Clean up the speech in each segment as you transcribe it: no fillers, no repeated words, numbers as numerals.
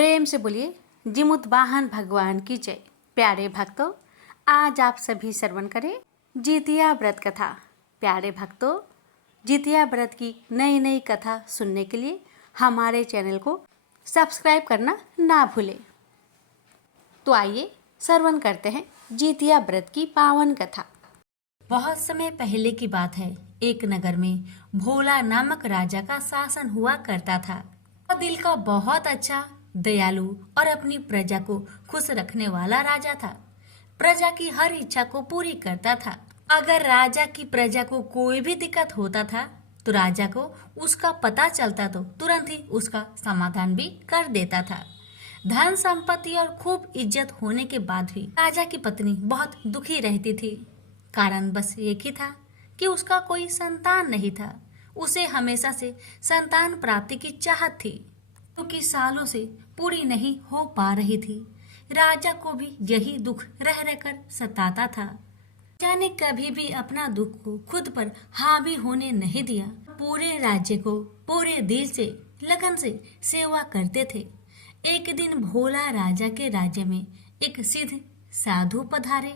प्रेम से बोलिए जिमुत वाहन भगवान की जय। प्यारे भक्तों, आज आप सभी श्रवण करें जितिया व्रत कथा। प्यारे भक्तों, जितिया व्रत की नई नई कथा सुनने के लिए हमारे चैनल को सब्सक्राइब करना ना भूलें। तो आइए श्रवण करते हैं जितिया व्रत की पावन कथा। बहुत समय पहले की बात है। एक नगर में भोला नामक राजा का शासन हुआ करता था। वह दिल का बहुत अच्छा, दयालु और अपनी प्रजा को खुश रखने वाला राजा था। प्रजा की हर इच्छा को पूरी करता था। अगर राजा की प्रजा को कोई भी दिक्कत होता था तो राजा को उसका पता चलता तो तुरंत ही उसका समाधान भी कर देता था। धन संपत्ति और खूब इज्जत होने के बाद भी राजा की पत्नी बहुत दुखी रहती थी। कारण बस एक ही था कि उसका कोई संतान नहीं था। उसे हमेशा से संतान प्राप्ति की चाहत थी, क्योंकि सालों से पूरी नहीं हो पा रही थी। राजा को भी यही दुख रह रहकर सताता था। राजा ने कभी भी अपना दुख को खुद पर हावी होने नहीं दिया। पूरे राज्य को पूरे दिल से, लगन से सेवा करते थे। एक दिन भोला राजा के राज्य में एक सिद्ध साधु पधारे।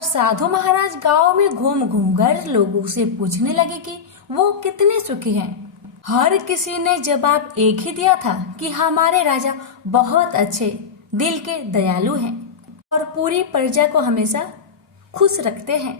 साधु महाराज गांव में घूम घूम कर लोगों से पूछने लगे कि वो कितने सुखी हैं। हर किसी ने जवाब एक ही दिया था कि हमारे राजा बहुत अच्छे दिल के दयालु हैं और पूरी प्रजा को हमेशा खुश रखते हैं।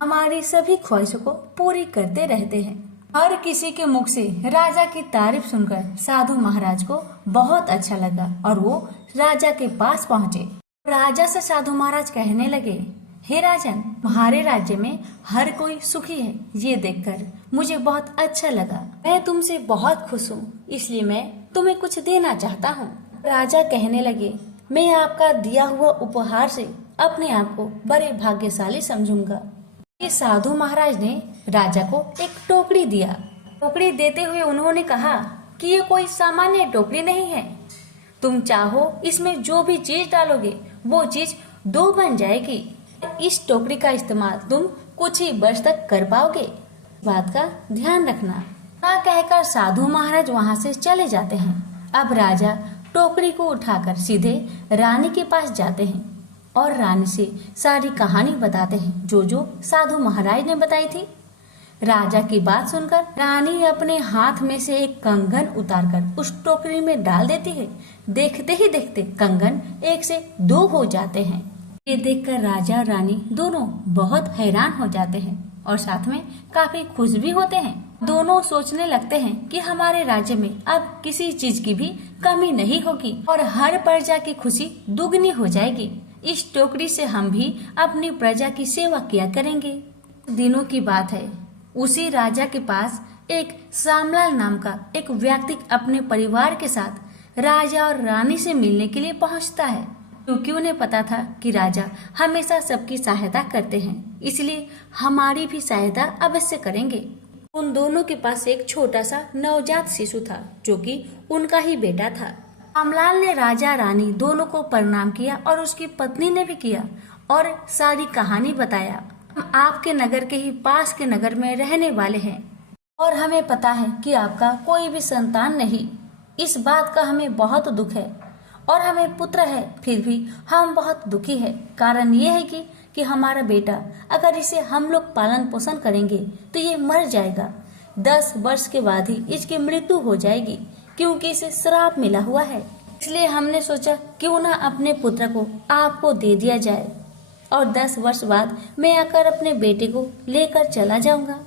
हमारी सभी ख्वाहिशों को पूरी करते रहते हैं। हर किसी के मुख से राजा की तारीफ सुनकर साधु महाराज को बहुत अच्छा लगा और वो राजा के पास पहुँचे। राजा से साधु महाराज कहने लगे, हे राजन, तुम्हारे राज्य में हर कोई सुखी है। ये देखकर मुझे बहुत अच्छा लगा। मैं तुमसे बहुत खुश हूँ, इसलिए मैं तुम्हें कुछ देना चाहता हूँ। राजा कहने लगे, मैं आपका दिया हुआ उपहार से अपने आप को बड़े भाग्यशाली समझूंगा। ये साधु महाराज ने राजा को एक टोकरी दिया। टोकरी देते हुए उन्होंने कहा कि ये कोई सामान्य टोकरी नहीं है। तुम चाहो इसमें जो भी चीज डालोगे वो चीज दो बन जाएगी। इस टोकरी का इस्तेमाल तुम कुछ ही वर्ष तक कर पाओगे। बात का ध्यान रखना। ना कहकर साधु महाराज वहाँ से चले जाते हैं। अब राजा टोकरी को उठाकर सीधे रानी के पास जाते हैं और रानी से सारी कहानी बताते हैं जो साधु महाराज ने बताई थी। राजा की बात सुनकर रानी अपने हाथ में से एक कंगन उतारकर उस टोकरी में डाल देती है। देखते ही देखते कंगन 1 से 2 हो जाते हैं। ये देखकर राजा रानी दोनों बहुत हैरान हो जाते हैं और साथ में काफी खुश भी होते हैं। दोनों सोचने लगते हैं कि हमारे राज्य में अब किसी चीज की भी कमी नहीं होगी और हर प्रजा की खुशी दुगनी हो जाएगी। इस टोकरी से हम भी अपनी प्रजा की सेवा किया करेंगे। दिनों की बात है, उसी राजा के पास एक श्यामलाल नाम का एक व्यक्ति अपने परिवार के साथ राजा और रानी से मिलने के लिए पहुंचता है, क्योंकि उन्हें पता था कि राजा हमेशा सबकी सहायता करते हैं, इसलिए हमारी भी सहायता अवश्य करेंगे। उन दोनों के पास एक छोटा सा नवजात शिशु था जो कि उनका ही बेटा था। रामलाल ने राजा रानी दोनों को प्रणाम किया और उसकी पत्नी ने भी किया और सारी कहानी बताया। हम आपके नगर के ही पास के नगर में रहने वाले हैं और हमें पता है कि आपका कोई भी संतान नहीं। इस बात का हमें बहुत दुख है और हमें पुत्र है, फिर भी हम बहुत दुखी है। कारण ये है कि हमारा बेटा, अगर इसे हम लोग पालन पोषण करेंगे तो ये मर जाएगा। 10 वर्ष के बाद ही इसकी मृत्यु हो जाएगी, क्योंकि इसे श्राप मिला हुआ है। इसलिए हमने सोचा क्यों ना अपने पुत्र को आपको दे दिया जाए और 10 वर्ष बाद मैं आकर अपने बेटे को लेकर चला जाऊंगा।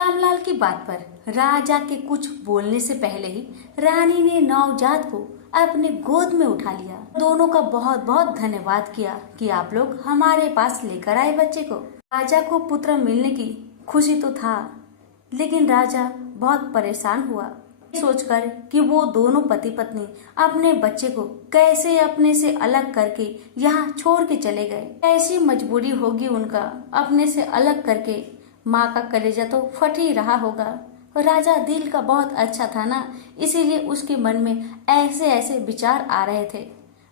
रामलाल की बात पर राजा के कुछ बोलने से पहले ही रानी ने नवजात को अपने गोद में उठा लिया। दोनों का बहुत बहुत धन्यवाद किया कि आप लोग हमारे पास लेकर आए बच्चे को। राजा को पुत्र मिलने की खुशी तो था, लेकिन राजा बहुत परेशान हुआ सोचकर कि वो दोनों पति पत्नी अपने बच्चे को कैसे अपने से अलग करके यहाँ छोड़ के चले गए। ऐसी मजबूरी होगी उनका, अपने से अलग करके। माँ का कलेजा तो फट ही रहा होगा। राजा दिल का बहुत अच्छा था ना, इसीलिए उसके मन में ऐसे ऐसे विचार आ रहे थे।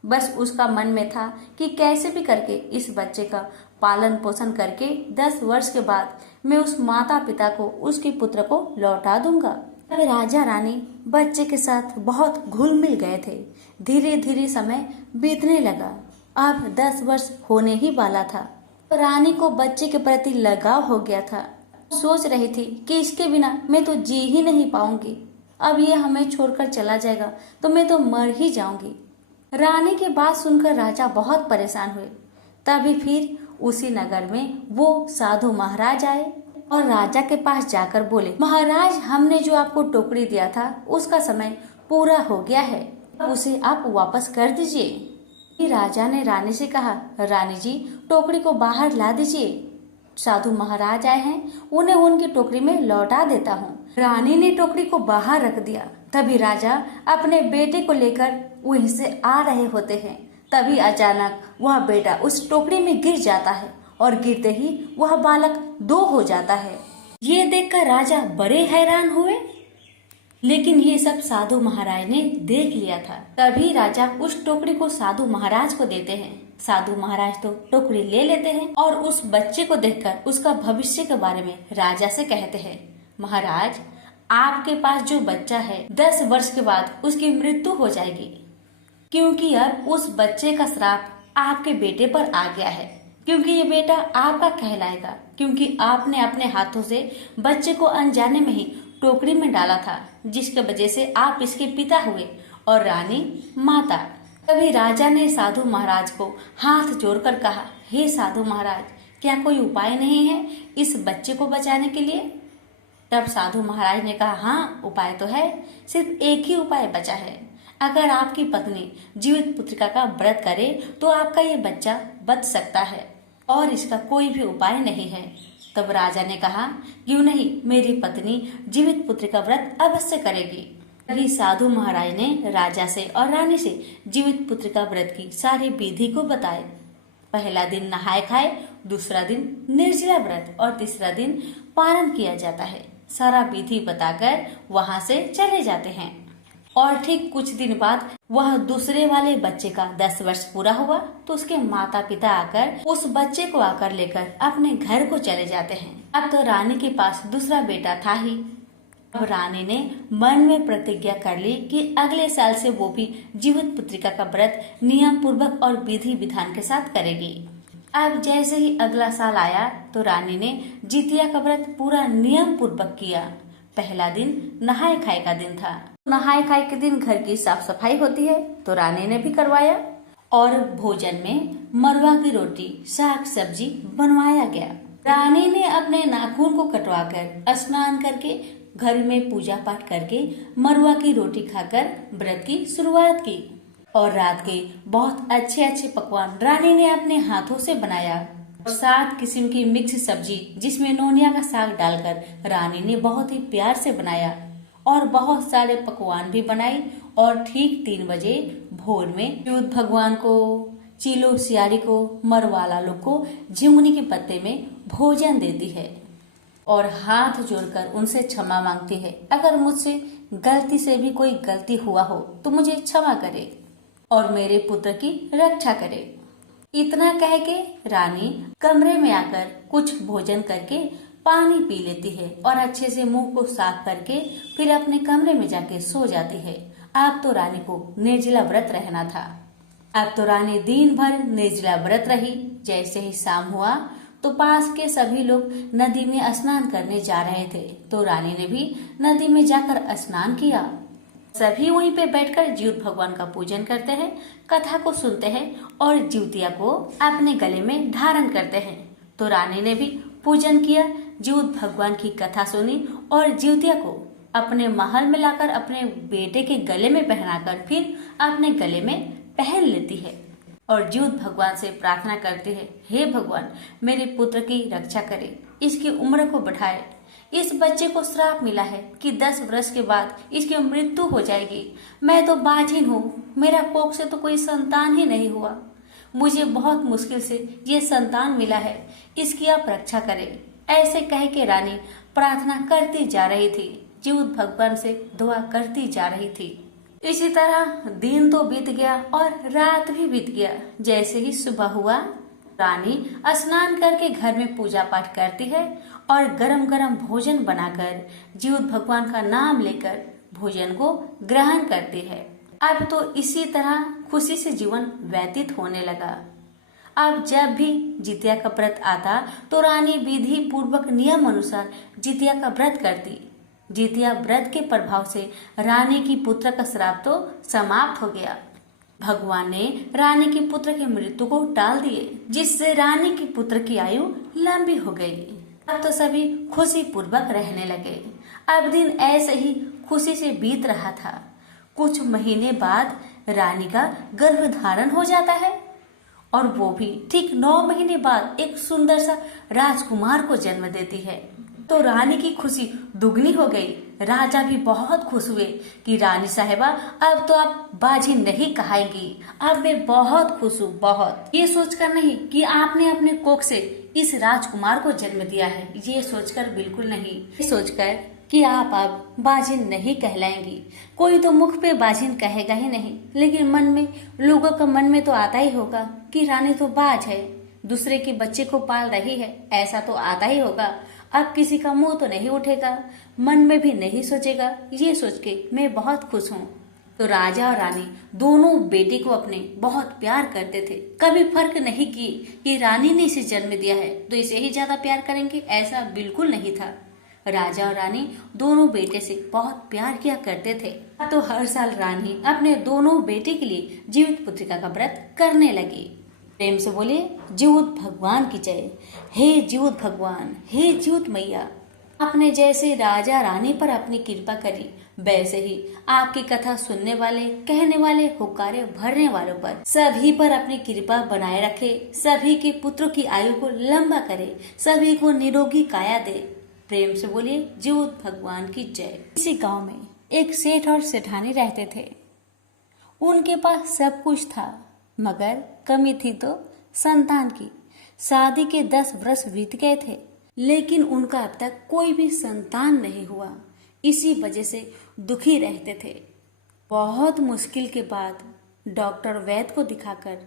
बस उसका मन में था कि कैसे भी करके इस बच्चे का पालन पोषण करके 10 वर्ष के बाद मैं उस माता पिता को, उसके पुत्र को लौटा दूंगा। राजा रानी बच्चे के साथ बहुत घुल मिल गए थे। धीरे धीरे समय बीतने लगा। अब 10 वर्ष होने ही वाला था। रानी को बच्चे के प्रति लगाव हो गया था। सोच रही थी कि इसके बिना मैं तो जी ही नहीं पाऊंगी। अब ये हमें छोड़कर चला जाएगा तो मैं तो मर ही जाऊंगी। रानी की बात सुनकर राजा बहुत परेशान हुए। तभी फिर उसी नगर में वो साधु महाराज आए और राजा के पास जाकर बोले, महाराज, हमने जो आपको टोकरी दिया था उसका समय पूरा हो गया है, उसे आप वापस कर दीजिए। फिर राजा ने रानी से कहा, रानी जी, टोकरी को बाहर ला दीजिए। साधु महाराज आए हैं, उन्हें उनकी टोकरी में लौटा देता हूँ। रानी ने टोकरी को बाहर रख दिया। तभी राजा अपने बेटे को लेकर वहीं से आ रहे होते हैं। तभी अचानक वह बेटा उस टोकरी में गिर जाता है और गिरते ही वह बालक 2 हो जाता है। ये देखकर राजा बड़े हैरान हुए, लेकिन ये सब साधु महाराज ने देख लिया था। तभी राजा उस टोकरी को साधु महाराज को देते हैं। साधु महाराज तो टोकरी ले लेते हैं और उस बच्चे को देखकर उसका भविष्य के बारे में राजा से कहते हैं, महाराज, आपके पास जो बच्चा है 10 वर्ष के बाद उसकी मृत्यु हो जाएगी, क्योंकि अब उस बच्चे का श्राप आपके बेटे पर आ गया है, क्योंकि ये बेटा आपका कहलाएगा, क्योंकि आपने अपने हाथों से बच्चे को अनजाने में ही टोकरी में डाला था, जिसके वजह से आप इसके पिता हुए और रानी माता। तभी राजा ने साधु महाराज को हाथ जोड़कर कहा, हे साधु महाराज, क्या कोई उपाय नहीं है इस बच्चे को बचाने के लिए? तब साधु महाराज ने कहा, हाँ, उपाय तो है, सिर्फ एक ही उपाय बचा है। अगर आपकी पत्नी जीवित पुत्रिका का व्रत करे तो आपका ये बच्चा बच सकता है, और इसका कोई भी उपाय नहीं है। तब राजा ने कहा, क्यों नहीं, मेरी पत्नी जीवित पुत्री का व्रत अवश्य करेगी। तभी साधु महाराज ने राजा से और रानी से जीवित पुत्री का व्रत की सारी विधि को बताए। पहला दिन नहाए खाए, दूसरा दिन निर्जला व्रत और तीसरा दिन पारण किया जाता है। सारा विधि बताकर वहाँ से चले जाते हैं और ठीक कुछ दिन बाद वह दूसरे वाले बच्चे का 10 वर्ष पूरा हुआ तो उसके माता पिता आकर उस बच्चे को आकर लेकर अपने घर को चले जाते हैं। अब तो रानी के पास दूसरा बेटा था ही। अब रानी ने मन में प्रतिज्ञा कर ली कि अगले साल से वो भी जीवित पुत्रिका का व्रत नियम पूर्वक और विधि विधान के साथ करेगी। अब जैसे ही अगला साल आया तो रानी ने जितिया का व्रत पूरा नियम पूर्वक किया। पहला दिन नहाए खाए का दिन था। नहाए खाए के दिन घर की साफ सफाई होती है तो रानी ने भी करवाया और भोजन में मरवा की रोटी, साग सब्जी बनवाया गया। रानी ने अपने नाखून को कटवाकर स्नान करके घर में पूजा पाठ करके मरवा की रोटी खाकर व्रत की शुरुआत की और रात के बहुत अच्छे अच्छे पकवान रानी ने अपने हाथों से बनाया। 7 किस्म की मिक्स सब्जी जिसमें नोनिया का साग डालकर रानी ने बहुत ही प्यार से बनाया और बहुत सारे पकवान भी बनाए। और ठीक 3 बजे भोर में सूर्य भगवान को, चीलो सियारी को, मरवाला लोग को झिंगुनी के पत्ते में भोजन देती है और हाथ जोड़कर उनसे क्षमा मांगती है, अगर मुझसे गलती से भी कोई गलती हुआ हो तो मुझे क्षमा करे और मेरे पुत्र की रक्षा करे। इतना कह के रानी कमरे में आकर कुछ भोजन करके पानी पी लेती है और अच्छे से मुंह को साफ करके फिर अपने कमरे में जाके सो जाती है। अब तो रानी को निर्जला व्रत रहना था। अब तो रानी दिन भर निर्जला व्रत रही। जैसे ही शाम हुआ तो पास के सभी लोग नदी में स्नान करने जा रहे थे तो रानी ने भी नदी में जाकर स्नान किया। सभी वहीं पे बैठकर जीवित भगवान का पूजन करते हैं, कथा को सुनते हैं और जीवतिया को अपने गले में धारण करते हैं। तो रानी ने भी पूजन किया, जीवित भगवान की कथा सुनी और जीवतिया को अपने महल में लाकर अपने बेटे के गले में पहनाकर फिर अपने गले में पहन लेती है और जीवित भगवान से प्रार्थना करती है, हे भगवान, मेरे पुत्र की रक्षा करे, इसकी उम्र को बढ़ाए। इस बच्चे को श्राप मिला है कि 10 वर्ष के बाद इसकी मृत्यु हो जाएगी। मैं तो बाझिन हूँ, मेरा कोख से तो कोई संतान ही नहीं हुआ। मुझे बहुत मुश्किल से ये संतान मिला है, इसकी आप रक्षा करें। ऐसे कह के रानी प्रार्थना करती जा रही थी, जीवित भगवान से दुआ करती जा रही थी। इसी तरह दिन तो बीत गया और रात भी बीत गया। जैसे ही सुबह हुआ, रानी स्नान करके घर में पूजा पाठ करती है और गरम गरम भोजन बनाकर जीवित भगवान का नाम लेकर भोजन को ग्रहण करती है। अब तो इसी तरह खुशी से जीवन व्यतीत होने लगा। अब जब भी जितिया का व्रत आता तो रानी विधि पूर्वक नियम अनुसार जितिया का व्रत करती। जितिया व्रत के प्रभाव से रानी की पुत्र का श्राप तो समाप्त हो गया। भगवान ने रानी की पुत्र की मृत्यु को टाल दिए, जिससे रानी की पुत्र की आयु लंबी हो गई। अब तो सभी खुशी पूर्वक रहने लगे। अब दिन ऐसे ही खुशी से बीत रहा था। कुछ महीने बाद रानी का गर्भधारण हो जाता है और वो भी ठीक 9 महीने बाद एक सुंदर सा राजकुमार को जन्म देती है। तो रानी की खुशी दुगनी हो गई। राजा भी बहुत खुश हुए कि रानी साहिबा अब तो आप बाजी नहीं कहाएंगी। अब मैं बहुत खुश हूँ, बहुत। ये सोचकर नहीं कि आपने अपने कोख से इस राजकुमार को जन्म दिया है, ये सोचकर बिल्कुल नहीं। ये सोचकर कि आप अब बाजिन नहीं कहलाएंगी। कोई तो मुख पे बाजिन कहेगा ही नहीं, लेकिन मन में, लोगों का मन में तो आता ही होगा कि रानी तो बाज है, दूसरे के बच्चे को पाल रही है, ऐसा तो आता ही होगा। अब किसी का मुंह तो नहीं उठेगा, मन में भी नहीं सोचेगा। ये सोच के मैं बहुत खुश हूँ। तो राजा और रानी दोनों बेटे को अपने बहुत प्यार करते थे। कभी फर्क नहीं किए कि रानी ने इसे जन्म दिया है तो इसे ही ज्यादा प्यार करेंगे, ऐसा बिल्कुल नहीं था। राजा और रानी दोनों बेटे से बहुत प्यार किया करते थे। तो हर साल रानी अपने दोनों बेटे के लिए जीवित पुत्रिका का व्रत करने लगी। प्रेम से बोले जीवित भगवान की जय। हे जीवित भगवान, हे जीवित मैया, आपने जैसे राजा रानी पर अपनी कृपा करी, वैसे ही आपकी कथा सुनने वाले, कहने वाले, हुक्कारे भरने वालों पर सभी पर अपनी कृपा बनाए रखे। सभी के पुत्रों की आयु को लंबा करे, सभी को निरोगी काया दे। प्रेम से बोलिए जीवित भगवान की जय। इसी गांव में एक सेठ और सेठानी रहते थे। उनके पास सब कुछ था, मगर कमी थी तो संतान की। शादी के 10 वर्ष बीत गए थे, लेकिन उनका अब तक कोई भी संतान नहीं हुआ। इसी वजह से दुखी रहते थे। बहुत मुश्किल के बाद डॉक्टर वैद्य को दिखाकर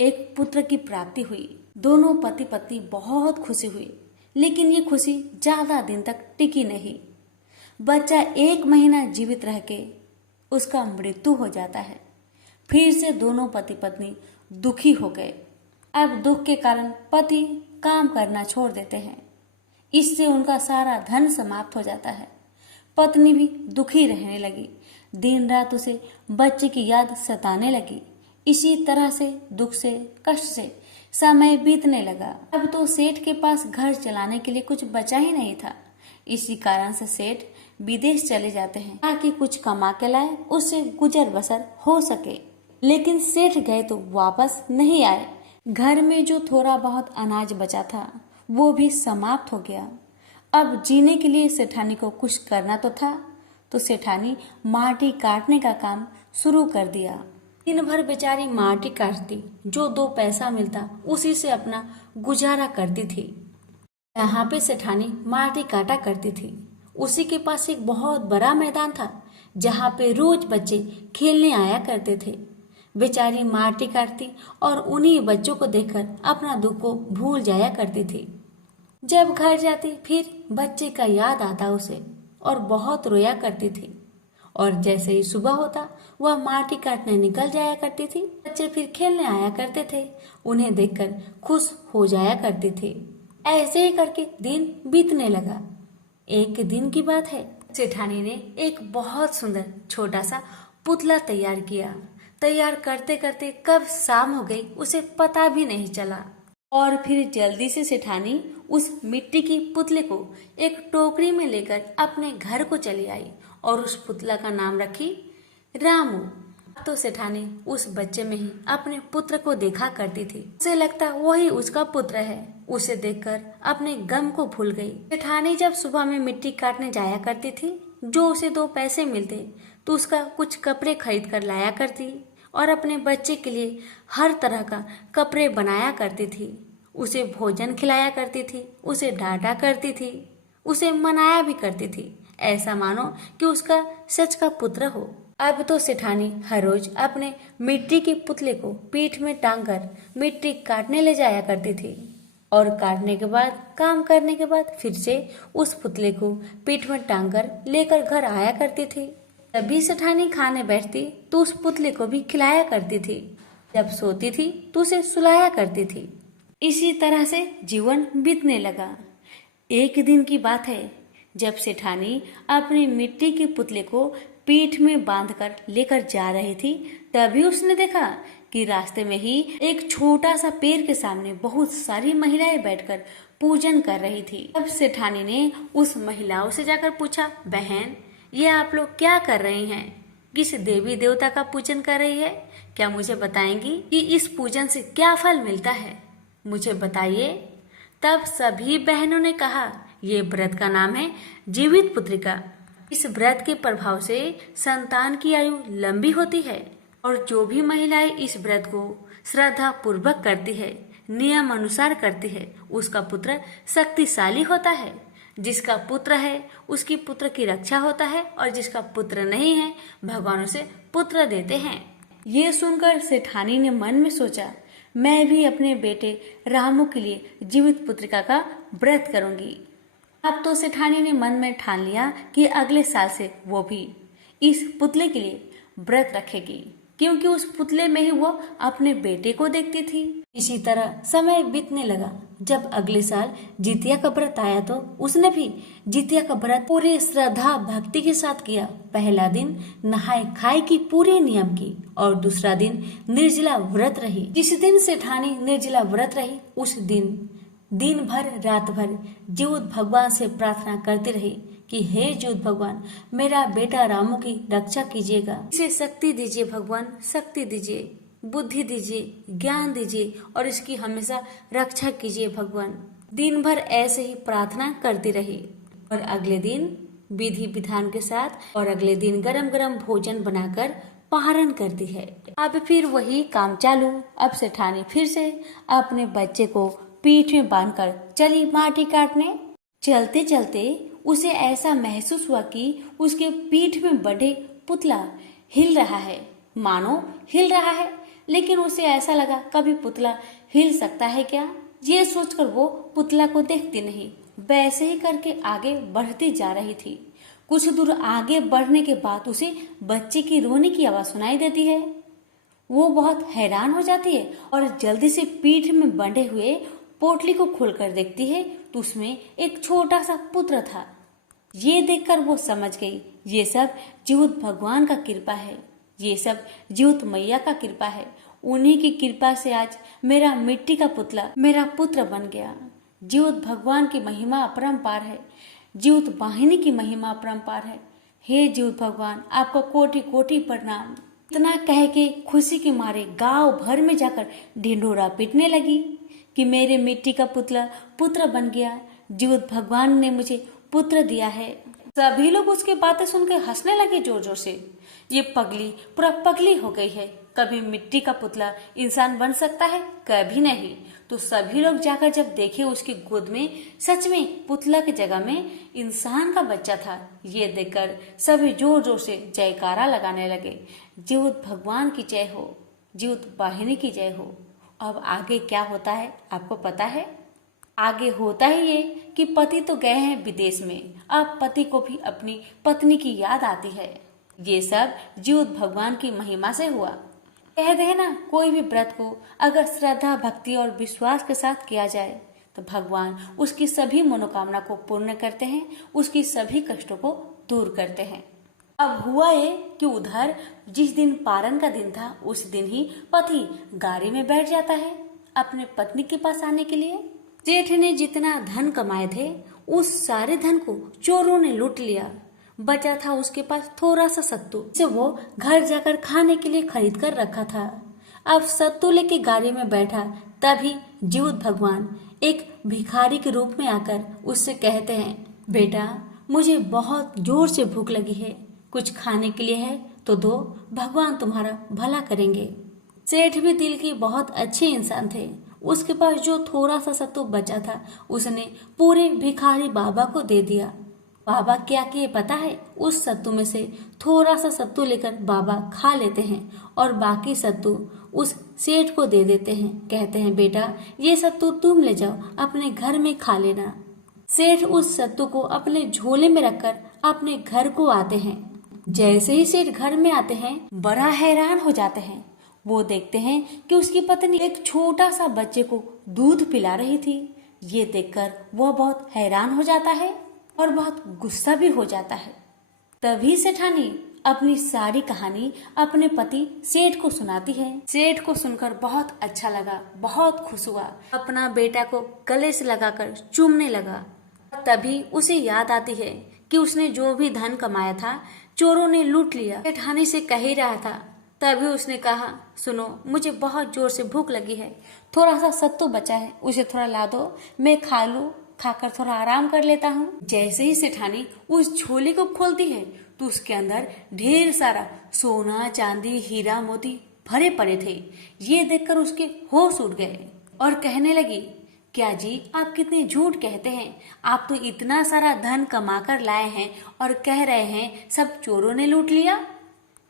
एक पुत्र की प्राप्ति हुई। दोनों पति पत्नी बहुत खुशी हुई, लेकिन ये खुशी ज्यादा दिन तक टिकी नहीं। बच्चा 1 महीना जीवित रह के उसका मृत्यु हो जाता है। फिर से दोनों पति पत्नी दुखी हो गए। अब दुख के कारण पति काम करना छोड़ देते हैं। इससे उनका सारा धन समाप्त हो जाता है। पत्नी भी दुखी रहने लगी। दिन रात उसे बच्चे की याद सताने लगी। इसी तरह से दुख से, कष्ट से समय बीतने लगा। अब तो सेठ के पास घर चलाने के लिए कुछ बचा ही नहीं था। इसी कारण से सेठ विदेश चले जाते हैं ताकि कुछ कमा के लाए, उससे गुजर बसर हो सके। लेकिन सेठ गए तो वापस नहीं आए। घर में जो थोड़ा बहुत अनाज बचा था वो भी समाप्त हो गया। अब जीने के लिए सेठानी को कुछ करना तो था, तो सेठानी माटी काटने का काम शुरू कर दिया। दिन भर बेचारी माटी काटती, जो 2 पैसा मिलता उसी से अपना गुजारा करती थी। यहाँ पे सेठानी माटी काटा करती थी। उसी के पास एक बहुत बड़ा मैदान था, जहाँ पे रोज बच्चे खेलने आया करते थे। बेचारी माटी काटती और उन्हीं बच्चों को देखकर अपना दुख को भूल जाया करती थी। जब घर जाती फिर बच्चे का याद आता उसे और बहुत रोया करती थी। और जैसे ही सुबह होता वह माटी काटने निकल जाया करती थी। बच्चे फिर खेलने आया करते थे, उन्हें देखकर खुश हो जाया करती थी। ऐसे ही करके दिन बीतने लगा। एक दिन की बात है, सेठानी ने एक बहुत सुंदर छोटा सा पुतला तैयार किया। तैयार करते करते कब शाम हो गई उसे पता भी नहीं चला। और फिर जल्दी से सेठानी उस मिट्टी की पुतले को एक टोकरी में लेकर अपने घर को चली आई और उस पुतला का नाम रखी रामू। तो सेठानी उस बच्चे में ही अपने पुत्र को देखा करती थी। उसे लगता वही उसका पुत्र है। उसे देखकर अपने गम को भूल गई। सेठानी जब सुबह में मिट्टी काटने जाया करती थी, जो उसे 2 पैसे मिलते तो उसका कुछ कपड़े खरीद कर लाया करती और अपने बच्चे के लिए हर तरह का कपड़े बनाया करती थी। उसे भोजन खिलाया करती थी, उसे डांटा करती थी, उसे मनाया भी करती थी, ऐसा मानो कि उसका सच का पुत्र हो। अब तो सेठानी हर रोज अपने मिट्टी के पुतले को पीठ में टांगकर मिट्टी काटने ले जाया करती थी और काटने के बाद, काम करने के बाद फिर से उस पुतले को पीठ में टांगकर लेकर घर आया करती थी। जब भी सेठानी खाने बैठती तो उस पुतले को भी खिलाया करती थी। जब सोती थी तो उसे सुलाया करती थी। इसी तरह से जीवन बीतने लगा। एक दिन की बात है, जब सेठानी अपनी मिट्टी के पुतले को पीठ में बांधकर लेकर जा रही थी, तभी उसने देखा कि रास्ते में ही एक छोटा सा पेड़ के सामने बहुत सारी महिलाएं बैठकर पूजन कर रही थी। तब सेठानी ने उस महिलाओं से जाकर पूछा, बहन, ये आप लोग क्या कर रही हैं? किस देवी देवता का पूजन कर रही है? क्या मुझे बताएंगी कि इस पूजन से क्या फल मिलता है? मुझे बताइए। तब सभी बहनों ने कहा, ये व्रत का नाम है जीवित पुत्रिका। इस व्रत के प्रभाव से संतान की आयु लंबी होती है और जो भी महिलाएं इस व्रत को श्रद्धा पूर्वक करती है, नियम अनुसार करती है, उसका पुत्र शक्तिशाली होता है। जिसका पुत्र है उसकी पुत्र की रक्षा होता है और जिसका पुत्र नहीं है भगवान उसे पुत्र देते हैं। ये सुनकर सेठानी ने मन में सोचा, मैं भी अपने बेटे रामू के लिए जीवित पुत्रिका का व्रत करूंगी। अब तो सेठानी ने मन में ठान लिया कि अगले साल से वो भी इस पुतले के लिए व्रत रखेगी, क्योंकि उस पुतले में ही वो अपने बेटे को देखती थी। इसी तरह समय बीतने लगा। जब अगले साल जितिया का व्रत आया तो उसने भी जितिया का व्रत पूरे श्रद्धा भक्ति के साथ किया। पहला दिन नहाए खाए की पूरे नियम की और दूसरा दिन निर्जला व्रत रही। जिस दिन सेठानी निर्जला व्रत रही उस दिन भर रात भर जीवत भगवान से प्रार्थना करती रही कि हे जीवत भगवान, मेरा बेटा रामू की रक्षा कीजिएगा। इसे शक्ति दीजिए भगवान, शक्ति दीजिए, बुद्धि दीजिए, ज्ञान दीजिए और इसकी हमेशा रक्षा कीजिए भगवान। दिन भर ऐसे ही प्रार्थना करती रही और अगले दिन विधि विधान के साथ और अगले दिन गरम गरम भोजन बनाकर पारण करती है। अब फिर वही काम चालू। अब सेठानी फिर से अपने बच्चे को पीठ में बांधकर चली माटी काटने। चलते चलते उसे ऐसा महसूस हुआ कि उसके पीठ में बढ़े पुतला हिल रहा है, मानो हिल रहा है। लेकिन उसे ऐसा लगा, कभी पुतला हिल सकता है क्या? ये सोचकर वो पुतला को देखती नहीं, वैसे ही करके आगे बढ़ती जा रही थी। कुछ दूर आगे बढ़ने के बाद उसे बच्चे की रोने की आवाज सुनाई देती है। वो बहुत हैरान हो जाती है और जल्दी से पीठ में बंधे हुए पोटली को खोलकर देखती है तो उसमें एक छोटा सा पुत्र था। ये देखकर वो समझ गई, ये सब जीवत भगवान का कृपा है, ये सब जीवत मैया का कृपा है। उन्हीं की कृपा से आज मेरा मिट्टी का पुतला मेरा पुत्र बन गया। जीवत भगवान की महिमा अपरंपार है, जीवत वाहिनी की महिमा अपरंपार है। हे जीवत भगवान, आपको कोटि कोटि प्रणाम। इतना कह के खुशी के मारे गांव भर में जाकर ढिंढोरा पीटने लगी कि मेरे मिट्टी का पुतला पुत्र बन गया, जीवत भगवान ने मुझे पुत्र दिया है। सभी लोग उसकी बातें सुनकर हंसने लगे जोर जोर से। ये पगली पूरा पगली हो गई है, कभी मिट्टी का पुतला इंसान बन सकता है? कभी नहीं। तो सभी लोग जाकर जब देखे उसकी गोद में सच में पुतला की जगह में इंसान का बच्चा था, ये देखकर सभी जोर जोर से जयकारा लगाने लगे। जीवत भगवान की जय हो, जीवत वाहिनी की जय हो। अब आगे क्या होता है आपको पता है? आगे होता ही ये कि पति तो गए हैं विदेश में, अब पति को भी अपनी पत्नी की याद आती है। ये सब जीवत भगवान की महिमा से हुआ। कहते हैं ना, कोई भी व्रत को अगर श्रद्धा भक्ति और विश्वास के साथ किया जाए तो भगवान उसकी सभी मनोकामना को पूर्ण करते हैं, उसकी सभी कष्टों को दूर करते हैं। अब हुआ ये कि उधर जिस दिन पारण का दिन था उस दिन ही पति गाड़ी में बैठ जाता है अपने पत्नी के पास आने के लिए। जेठ ने जितना धन कमाए थे उस सारे धन को चोरों ने लूट लिया। बचा था उसके पास थोड़ा सा सत्तू, जिसे वो घर जाकर खाने के लिए खरीद कर रखा था। अब सत्तू लेके गाड़ी में बैठा, तभी जीवत भगवान एक भिखारी के रूप में आकर उससे कहते हैं, बेटा मुझे बहुत जोर से भूख लगी है, कुछ खाने के लिए है तो दो, भगवान तुम्हारा भला करेंगे। सेठ भी दिल के बहुत अच्छे इंसान थे। उसके पास जो थोड़ा सा सत्तू बचा था उसने पूरे भिखारी बाबा को दे दिया। बाबा क्या किए पता है? उस सत्तू में से थोड़ा सा सत्तू लेकर बाबा खा लेते हैं और बाकी सत्तू उस सेठ को दे देते हैं। कहते हैं, बेटा ये सत्तू तुम ले जाओ, अपने घर में खा लेना। सेठ उस सत्तू को अपने झोले में रखकर अपने घर को आते हैं। जैसे ही सेठ घर में आते हैं बड़ा हैरान हो जाते हैं। वो देखते हैं कि उसकी पत्नी एक छोटा सा बच्चे को दूध पिला रही थी। ये देखकर वो बहुत हैरान हो जाता है और बहुत गुस्सा भी हो जाता है। तभी सेठानी अपनी सारी कहानी अपने पति सेठ को सुनाती है। सेठ को सुनकर बहुत अच्छा लगा, बहुत खुश हुआ, अपना बेटा को गले से लगाकर चूमने लगा। तभी उसे याद आती है कि उसने जो भी धन कमाया था चोरों ने लूट लिया। सेठानी से कह ही रहा था, तभी उसने कहा, सुनो, मुझे बहुत जोर से भूख लगी है, थोड़ा सा सत्तू बचा है, उसे थोड़ा ला दो, मैं खा लूं, खाकर थोड़ा आराम कर लेता हूँ। जैसे ही सेठानी उस झोले को खोलती है तो उसके अंदर ढेर सारा सोना, चांदी, हीरा, मोती भरे पड़े थे। ये देखकर उसके होश उड़ गए और कहने लगी, क्या जी, आप कितने झूठ कहते हैं, आप तो इतना सारा धन कमा कर लाए हैं और कह रहे हैं सब चोरों ने लूट लिया।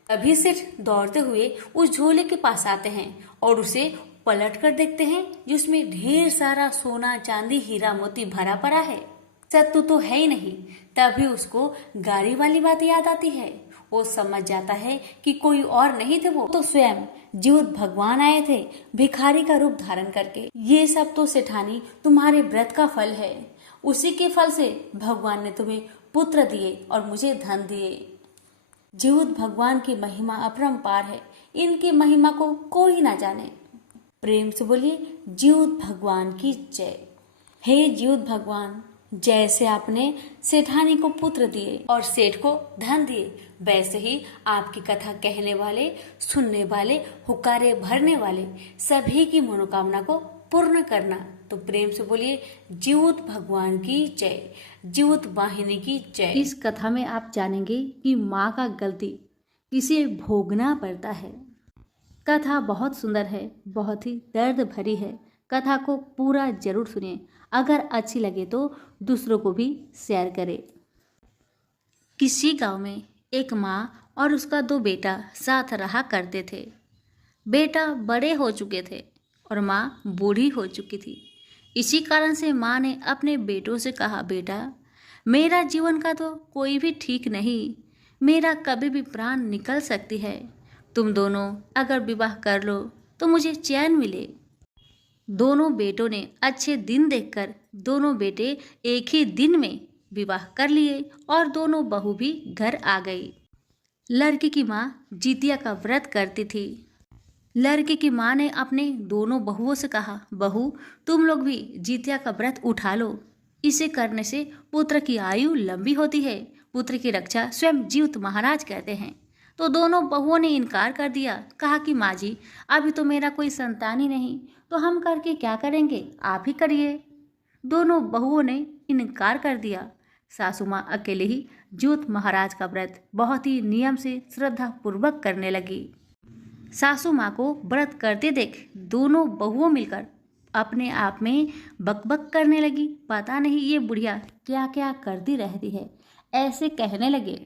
तभी सेठ दौड़ते हुए उस झोले के पास आते हैं और उसे पलट कर देखते हैं जिसमें ढेर सारा सोना, चांदी, हीरा, मोती भरा पड़ा है। सत्तू तो है ही नहीं। तभी उसको गाड़ी वाली बात याद आती है। वो समझ जाता है कि कोई और नहीं थे, वो तो स्वयं जीवित भगवान आए थे भिखारी का रूप धारण करके। ये सब तो सेठानी तुम्हारे व्रत का फल है, उसी के फल से भगवान ने तुम्हें पुत्र दिए और मुझे धन दिए। जीवित भगवान की महिमा अपरंपार है, इनकी महिमा को कोई ना जाने। प्रेम से बोलिए जीवित भगवान की जय। हे जीवित भगवान, जैसे आपने सेठानी को पुत्र दिए और सेठ को धन दिए, वैसे ही आपकी कथा कहने वाले, सुनने वाले, हुक्कारे भरने वाले सभी की मनोकामना को पूर्ण करना। तो प्रेम से बोलिए जीवित भगवान की जय, जीवित वाहिनी की जय। इस कथा में आप जानेंगे कि माँ का गलती किसे भोगना पड़ता है। कथा बहुत सुंदर है, बहुत ही दर्द भरी है। कथा को पूरा जरूर सुनिए। अगर अच्छी लगे तो दूसरों को भी शेयर करें। किसी गांव में एक माँ और उसका 2 बेटा साथ रहा करते थे। बेटा बड़े हो चुके थे और माँ बूढ़ी हो चुकी थी। इसी कारण से माँ ने अपने बेटों से कहा, बेटा, मेरा जीवन का तो कोई भी ठीक नहीं, मेरा कभी भी प्राण निकल सकती है। तुम दोनों अगर विवाह कर लो तो मुझे चैन मिले। दोनों बेटों ने अच्छे दिन देखकर दोनों बेटे एक ही दिन में विवाह कर लिए और दोनों बहू भी घर आ गई। लड़की की माँ जितिया का व्रत करती थी। लड़की की माँ ने अपने दोनों बहुओं से कहा, बहू, तुम लोग भी जितिया का व्रत उठा लो। इसे करने से पुत्र की आयु लंबी होती है। पुत्र की रक्षा स्वयं जीवित महाराज करते हैं। तो दोनों बहुओं ने इनकार कर दिया। कहा कि माँ जी, अभी तो मेरा कोई संतान ही नहीं, तो हम करके क्या करेंगे, आप ही करिए। दोनों बहुओं ने इनकार कर दिया। सासू माँ अकेले ही जीवित महाराज का व्रत बहुत ही नियम से श्रद्धा पूर्वक करने लगी। सासू माँ को व्रत करते देख दोनों बहुओं मिलकर अपने आप में बकबक करने लगी। पता नहीं ये बुढ़िया क्या क्या करती रहती है, ऐसे कहने लगे।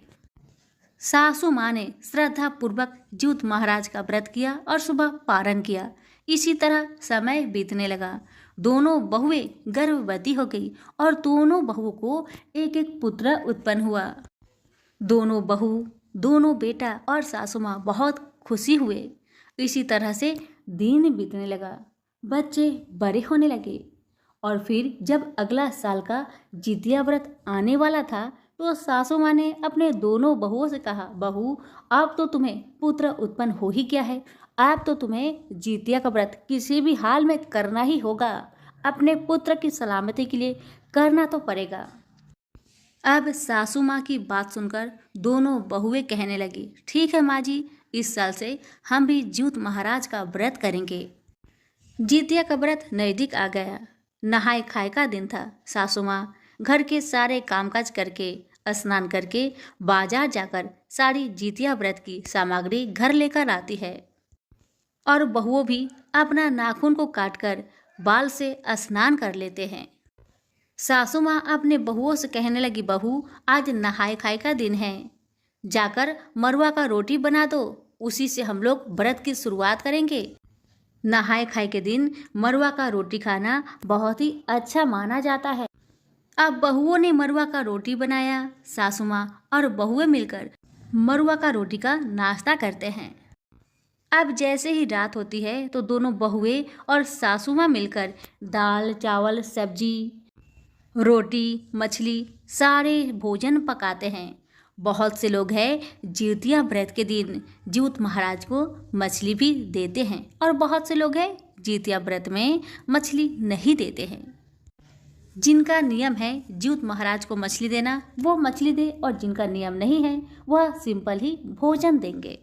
सासू माँ ने श्रद्धा पूर्वक जीवित महाराज का व्रत किया और सुबह पारण किया। इसी तरह समय बीतने लगा। दोनों बहुएं गर्भवती हो गई और दोनों बहुओं को एक एक पुत्र उत्पन्न हुआ। दोनों बहू, दोनों बेटा और सासू माँ बहुत खुशी हुए। इसी तरह से दिन बीतने लगा, बच्चे बड़े होने लगे। और फिर जब अगला साल का जितिया व्रत आने वाला था तो सासू माँ ने अपने दोनों बहुओं से कहा, बहू, अब तो तुम्हें पुत्र उत्पन्न हो ही गया है, अब तो तुम्हें जितिया का व्रत किसी भी हाल में करना ही होगा। अपने पुत्र की सलामती के लिए करना तो पड़ेगा। अब सासू माँ की बात सुनकर दोनों बहुएं कहने लगी, ठीक है माँ जी, इस साल से हम भी जीवित महाराज का व्रत करेंगे। जितिया का व्रत नजदीक आ गया। नहाए खाए का दिन था। सासू माँ घर के सारे कामकाज करके, स्नान करके बाजार जाकर सारी जितिया व्रत की सामग्री घर लेकर आती है और बहुओं भी अपना नाखून को काटकर बाल से स्नान कर लेते हैं। सासू माँ अपने बहुओं से कहने लगी, बहू, आज नहाए खाए का दिन है, जाकर मरुआ का रोटी बना दो, उसी से हम लोग व्रत की शुरुआत करेंगे। नहाए खाए के दिन मरुआ का रोटी खाना बहुत ही अच्छा माना जाता है। अब बहुओं ने मरुआ का रोटी बनाया। सासू माँ और बहुएं मिलकर मरुआ का रोटी का नाश्ता करते हैं। अब जैसे ही रात होती है तो दोनों बहुएं और सासू माँ मिलकर दाल चावल सब्जी रोटी मछली सारे भोजन पकाते हैं। बहुत से लोग हैं जिउतिया व्रत के दिन जिउत महाराज को मछली भी देते हैं और बहुत से लोग हैं जिउतिया व्रत में मछली नहीं देते हैं। जिनका नियम है जिउत महाराज को मछली देना वो मछली दे और जिनका नियम नहीं है वह सिंपल ही भोजन देंगे।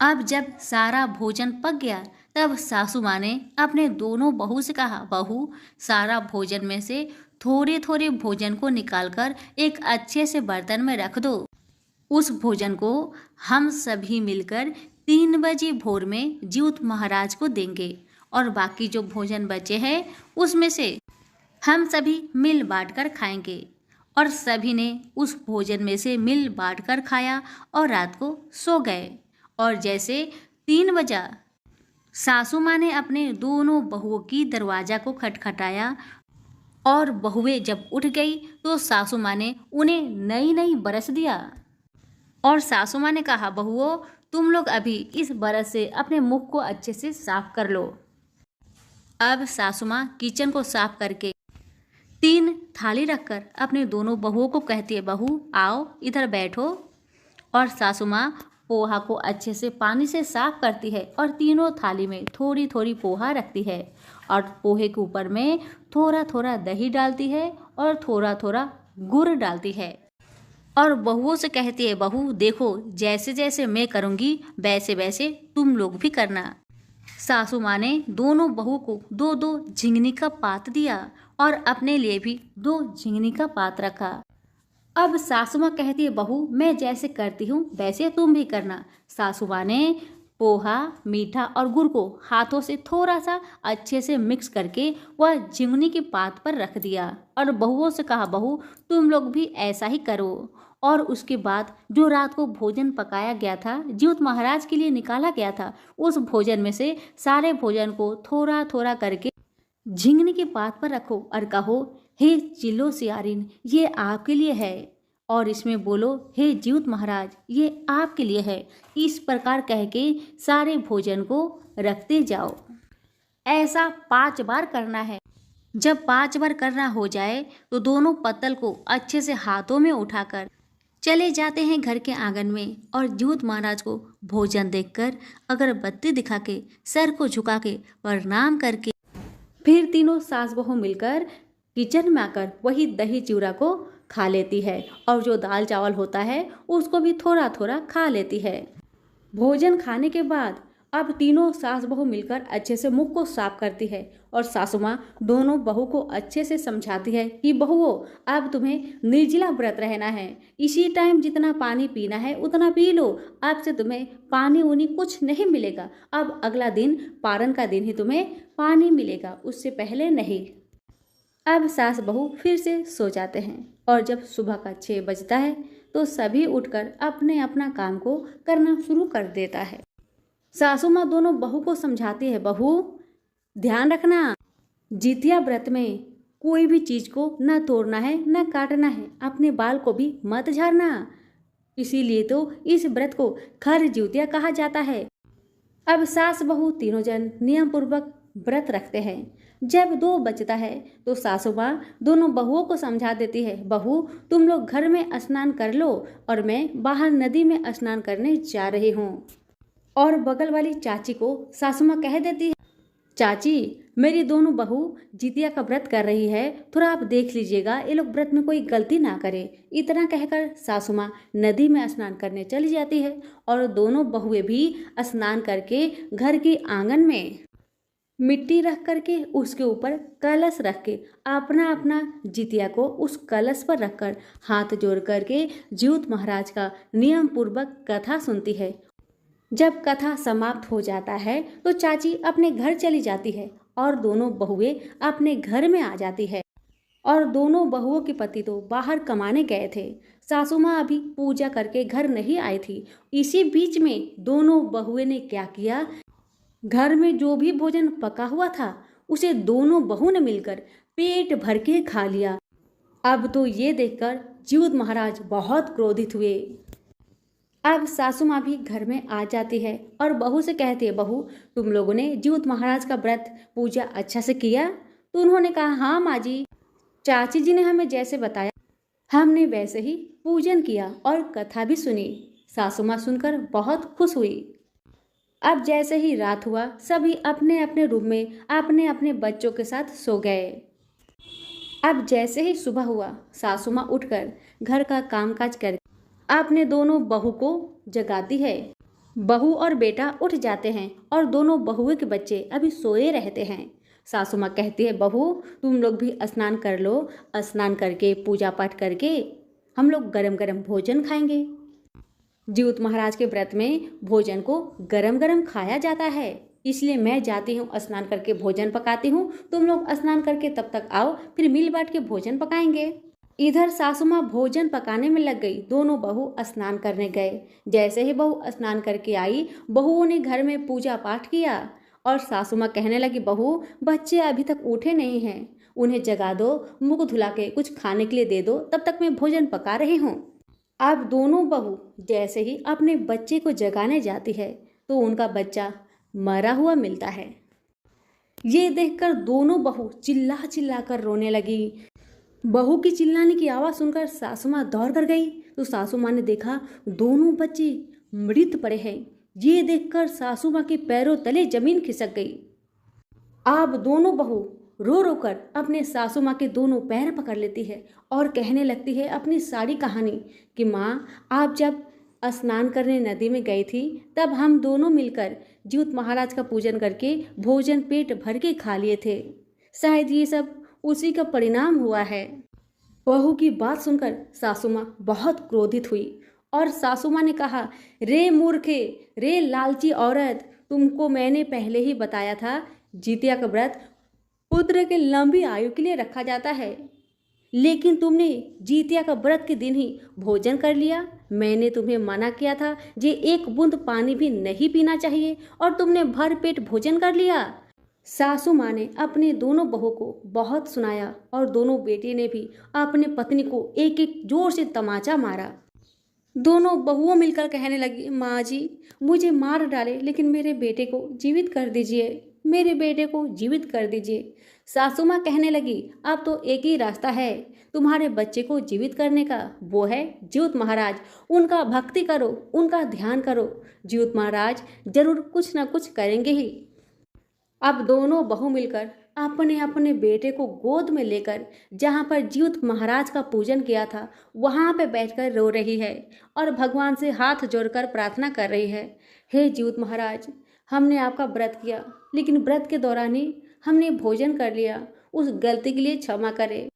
अब जब सारा भोजन पक गया तब सासू माँ ने अपने दोनों बहू से कहा, बहू सारा भोजन में से थोड़े थोड़े भोजन को निकालकर एक अच्छे से बर्तन में रख दो। उस भोजन को हम सभी मिलकर 3 बजे भोर में जिउत महाराज को देंगे और बाकी जो भोजन बचे हैं उसमें से हम सभी मिल बांट कर खाएंगे। और सभी ने उस भोजन में से मिल बांट कर खाया और रात को सो गए। और जैसे 3 बजा सासू माँ ने अपने दोनों बहुओं की दरवाजा को खटखटाया और बहुएं जब उठ गई तो सासू माँ ने उन्हें नई नई बरस दिया और सासू माँ ने कहा, बहुओं तुम लोग अभी इस बरस से अपने मुख को अच्छे से साफ कर लो। अब सासू माँ किचन को साफ करके 3 थाली रखकर अपने दोनों बहुओं को कहती है, बहू आओ इधर बैठो। और सासू माँ पोहा को अच्छे से पानी से साफ करती है और तीनों थाली में थोड़ी थोड़ी पोहा रखती है और पोहे के ऊपर में थोड़ा थोड़ा दही डालती है और थोड़ा थोड़ा गुड़ डालती है और बहुओं से कहती है, बहू देखो जैसे जैसे मैं करूँगी वैसे वैसे तुम लोग भी करना। सासू माँ ने दोनों बहू को 2-2 झिंगनी का पात दिया और अपने लिए भी 2 झिंगनी का पात रखा। अब सासू माँ कहती है, बहू मैं जैसे करती हूँ वैसे तुम भी करना। सासू माँ ने पोहा मीठा और गुड़ को हाथों से थोड़ा सा अच्छे से मिक्स करके वह झिंगुनी की पात पर रख दिया और बहुओं से कहा, बहू तुम लोग भी ऐसा ही करो। और उसके बाद जो रात को भोजन पकाया गया था जिउत महाराज के लिए निकाला गया था उस भोजन में से सारे भोजन को थोड़ा थोड़ा करके झिंगनी की पात पर रखो और कहो, हे चिल्लो सियारिन ये आपके लिए है और इसमें बोलो, हे जिउत महाराज ये आपके लिए है। इस प्रकार कह के सारे भोजन को रखते जाओ। ऐसा 5 बार करना है। जब 5 बार करना हो जाए तो दोनों पत्तल को अच्छे से हाथों में उठाकर चले जाते हैं घर के आंगन में और जिउत महाराज को भोजन देखकर अगरबत्ती दिखा के सर को झुका के प्रणाम करके फिर तीनों सास बहू मिलकर किचन में आकर वही दही चिवड़ा को खा लेती है और जो दाल चावल होता है उसको भी थोड़ा थोड़ा खा लेती है। भोजन खाने के बाद अब तीनों सास बहू मिलकर अच्छे से मुख को साफ करती है और सासू माँ दोनों बहू को अच्छे से समझाती है कि बहुओं अब तुम्हें निर्जला व्रत रहना है, इसी टाइम जितना पानी पीना है उतना पी लो, अब से तुम्हें पानी उनी कुछ नहीं मिलेगा, अब अगला दिन पारण का दिन ही तुम्हें पानी मिलेगा, उससे पहले नहीं। अब सास बहू फिर से सो जाते हैं और जब सुबह का 6 बजता है तो सभी उठकर अपने अपना काम को करना शुरू कर देता है। सासू माँ दोनों बहू को समझाती है, बहू ध्यान रखना जितिया व्रत में कोई भी चीज को न तोड़ना है न काटना है, अपने बाल को भी मत झाड़ना, इसीलिए तो इस व्रत को खर जितिया कहा जाता है। अब सास बहू तीनों जन नियम पूर्वक व्रत रखते हैं। जब 2 बजता है तो सासू माँ दोनों बहुओं को समझा देती है, बहू तुम लोग घर में स्नान कर लो और मैं बाहर नदी में स्नान करने जा रही हूँ। और बगल वाली चाची को सासू माँ कह देती है, चाची मेरी दोनों बहू जितिया का व्रत कर रही है, थोड़ा आप देख लीजिएगा ये लोग व्रत में कोई गलती ना करे। इतना कहकर सासू माँ नदी में स्नान करने चली जाती है और दोनों बहुएं भी स्नान करके घर के आंगन में मिट्टी रख करके उसके ऊपर कलश रख के अपना अपना जितिया को उस कलश पर रखकर हाथ जोड़ करके जिउत महाराज का नियम पूर्वक कथा सुनती है। जब कथा समाप्त हो जाता है तो चाची अपने घर चली जाती है और दोनों बहुएं अपने घर में आ जाती है और दोनों बहुओं के पति तो बाहर कमाने गए थे। सासू माँ अभी पूजा करके घर नहीं आई थी। इसी बीच में दोनों बहुएं ने क्या किया, घर में जो भी भोजन पका हुआ था उसे दोनों बहू ने मिलकर पेट भर के खा लिया। अब तो ये देखकर जिउत महाराज बहुत क्रोधित हुए अब सासू माँ भी घर में आ जाती है और बहू से कहती है, बहू तुम लोगों ने जीउत महाराज का व्रत पूजा अच्छा से किया? तो उन्होंने कहा, हाँ माँ जी, चाची जी ने हमें जैसे बताया हमने वैसे ही पूजन किया और कथा भी सुनी। सासू माँ सुनकर बहुत खुश हुई। अब जैसे ही रात हुआ सभी अपने अपने रूम में अपने अपने बच्चों के साथ सो गए। अब जैसे ही सुबह हुआ सासू माँ उठकर घर का कामकाज कर अपने दोनों बहू को जगाती है। बहू और बेटा उठ जाते हैं और दोनों बहुओं के बच्चे अभी सोए रहते हैं। सासू माँ कहती है, बहू तुम लोग भी स्नान कर लो, स्नान करके पूजा पाठ करके हम लोग गरम गरम भोजन खाएंगे। जीउत महाराज के व्रत में भोजन को गरम गरम खाया जाता है, इसलिए मैं जाती हूँ स्नान करके भोजन पकाती हूँ। तुम लोग स्नान करके तब तक आओ, फिर मिल बांट के भोजन पकाएंगे। इधर सासू माँ भोजन पकाने में लग गई, दोनों बहू स्नान करने गए। जैसे ही बहू स्नान करके आई, बहुओं ने घर में पूजा पाठ किया और सासू माँ कहने लगी, बहू बच्चे अभी तक उठे नहीं हैं, उन्हें जगा दो, मुंह धुला के कुछ खाने के लिए दे दो, तब तक मैं भोजन पका रही हूँ। अब दोनों बहू जैसे ही अपने बच्चे को जगाने जाती है तो उनका बच्चा मरा हुआ मिलता है। ये देखकर दोनों बहू चिल्ला चिल्ला कर रोने लगी। बहू की चिल्लाने की आवाज़ सुनकर सासू माँ दौड़ कर गई तो सासू माँ ने देखा दोनों बच्चे मृत पड़े हैं। ये देखकर सासू माँ के पैरों तले जमीन खिसक गई। अब दोनों बहू रो रो कर अपने सासू माँ के दोनों पैर पकड़ लेती है और कहने लगती है अपनी सारी कहानी कि माँ आप जब स्नान करने नदी में गई थी तब हम दोनों मिलकर जीउत महाराज का पूजन करके भोजन पेट भर के खा लिए थे। शायद ये सब उसी का परिणाम हुआ है। बहू की बात सुनकर सासू माँ बहुत क्रोधित हुई और सासू माँ ने कहा, रे मूर्खे, रे लालची औरत, तुमको मैंने पहले ही बताया था जितिया का व्रत पुत्र के लंबी आयु के लिए रखा जाता है, लेकिन तुमने जितिया का व्रत के दिन ही भोजन कर लिया। मैंने तुम्हें मना किया था जे एक बूंद पानी भी नहीं पीना चाहिए और तुमने भर पेट भोजन कर लिया। सासू माँ ने अपने दोनों बहू को बहुत सुनाया और दोनों बेटे ने भी अपने पत्नी को एक एक जोर से तमाचा मारा। दोनों बहुओं मिलकर कहने लगी, माँ जी मुझे मार डाले लेकिन मेरे बेटे को जीवित कर दीजिए, मेरे बेटे को जीवित कर दीजिए। सासू माँ कहने लगी, अब तो एक ही रास्ता है तुम्हारे बच्चे को जीवित करने का, वो है जीउत महाराज। उनका भक्ति करो, उनका ध्यान करो, जीउत महाराज जरूर कुछ ना कुछ करेंगे ही। अब दोनों बहू मिलकर अपने अपने बेटे को गोद में लेकर जहाँ पर जीउत महाराज का पूजन किया था वहाँ पे बैठकर रो रही है और भगवान से हाथ जोड़कर प्रार्थना कर रही है, हे जीउत महाराज, हमने आपका व्रत किया लेकिन व्रत के दौरान ही हमने भोजन कर लिया, उस गलती के लिए क्षमा करें।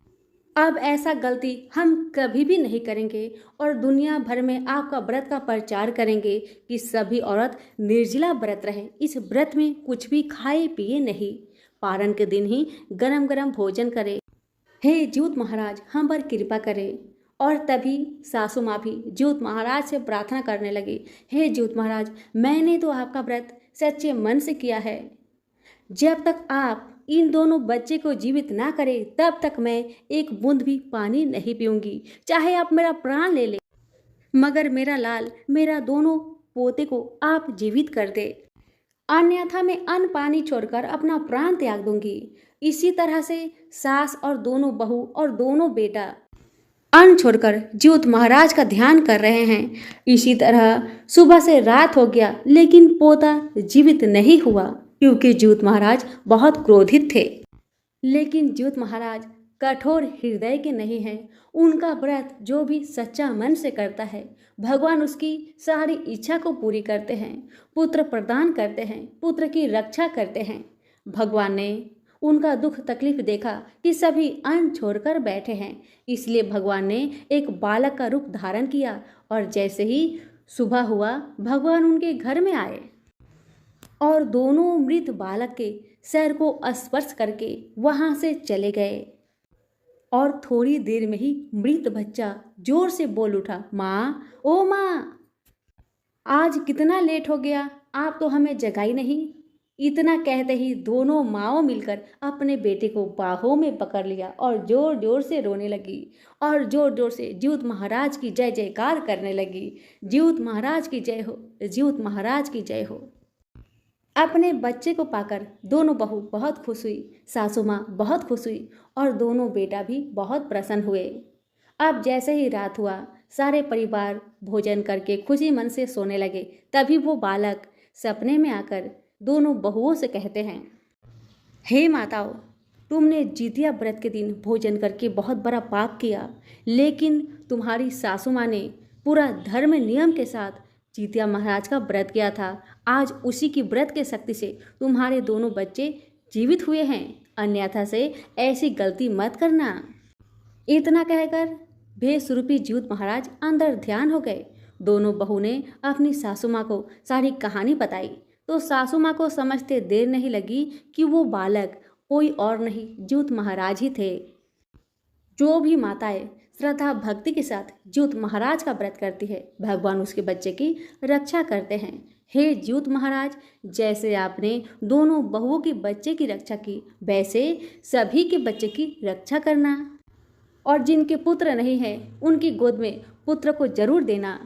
अब ऐसा गलती हम कभी भी नहीं करेंगे और दुनिया भर में आपका व्रत का प्रचार करेंगे कि सभी औरत निर्जला व्रत रहे, इस व्रत में कुछ भी खाए पिए नहीं, पारण के दिन ही गरम गरम भोजन करें। हे जीउत महाराज हम पर कृपा करें। और तभी सासू माँ भी जीउत महाराज से प्रार्थना करने लगी, हे जीउत महाराज, मैंने तो आपका व्रत सच्चे मन से किया है, जब तक आप इन दोनों बच्चे को जीवित ना करें तब तक मैं एक बूंद भी पानी नहीं पीऊंगी, चाहे आप मेरा प्राण ले लें, मगर मेरा लाल, मेरा दोनों पोते को आप जीवित कर दे, अन्यथा मैं अन्न पानी छोड़कर अपना प्राण त्याग दूंगी। इसी तरह से सास और दोनों बहू और दोनों बेटा अन्न छोड़कर जीउत महाराज का ध्यान कर रहे हैं। इसी तरह सुबह से रात हो गया लेकिन पोता जीवित नहीं हुआ क्योंकि जीउत महाराज बहुत क्रोधित थे। लेकिन जीउत महाराज कठोर हृदय के नहीं हैं। उनका व्रत जो भी सच्चा मन से करता है भगवान उसकी सारी इच्छा को पूरी करते हैं, पुत्र प्रदान करते हैं, पुत्र की रक्षा करते हैं। भगवान ने उनका दुख तकलीफ देखा कि सभी अन्न छोड़कर बैठे हैं, इसलिए भगवान ने एक बालक का रूप धारण किया और जैसे ही सुबह हुआ भगवान उनके घर में आए और दोनों मृत बालक के सिर को स्पर्श करके वहां से चले गए। और थोड़ी देर में ही मृत बच्चा जोर से बोल उठा, माँ, ओ माँ, आज कितना लेट हो गया, आप तो हमें जगाई नहीं। इतना कहते ही दोनों माँओं मिलकर अपने बेटे को बाहों में पकड़ लिया और जोर जोर से रोने लगी और जोर जोर से ज्यूत महाराज की जय जयकार करने लगी। ज्यूत महाराज की जय हो, ज्यूत महाराज की जय हो। अपने बच्चे को पाकर दोनों बहू बहुत खुश हुई, सासू माँ बहुत खुश हुई और दोनों बेटा भी बहुत प्रसन्न हुए। अब जैसे ही रात हुआ, सारे परिवार भोजन करके खुशी मन से सोने लगे। तभी वो बालक सपने में आकर दोनों बहुओं से कहते हैं, हे माताओं, तुमने जितिया व्रत के दिन भोजन करके बहुत बड़ा पाप किया, लेकिन तुम्हारी सासू माँ ने पूरा धर्म नियम के साथ जितिया महाराज का व्रत किया था। आज उसी की व्रत के शक्ति से तुम्हारे दोनों बच्चे जीवित हुए हैं, अन्यथा से ऐसी गलती मत करना। इतना कहकर बेसुरूपी ज्यूत महाराज अंदर ध्यान हो गए। दोनों बहू ने अपनी सासू माँ को सारी कहानी बताई तो सासू माँ को समझते देर नहीं लगी कि वो बालक कोई और नहीं, ज्यूत महाराज ही थे। जो भी माताएं श्रद्धा भक्ति के साथ ज्यूत महाराज का व्रत करती है, भगवान उसके बच्चे की रक्षा करते हैं। हे ज्यूत महाराज, जैसे आपने दोनों बहुओं के बच्चे की रक्षा की, वैसे सभी के बच्चे की रक्षा करना और जिनके पुत्र नहीं है उनकी गोद में पुत्र को जरूर देना।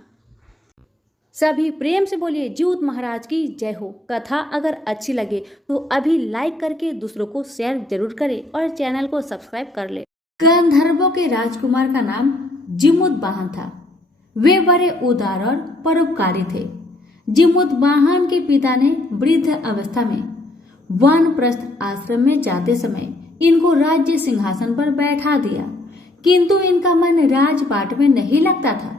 सभी प्रेम से बोलिए ज्यूत महाराज की जय हो। कथा अगर अच्छी लगे तो अभी लाइक करके दूसरों को शेयर जरूर करें और चैनल को सब्सक्राइब कर ले। गंधर्वों के राजकुमार का नाम जिमुतवाहन था। वे बड़े उदार और परोपकारी थे। जिमुतवाहन के पिता ने वृद्ध अवस्था में वानप्रस्थ आश्रम में जाते समय इनको राज्य सिंहासन पर बैठा दिया, किंतु इनका मन राजपाट में नहीं लगता था।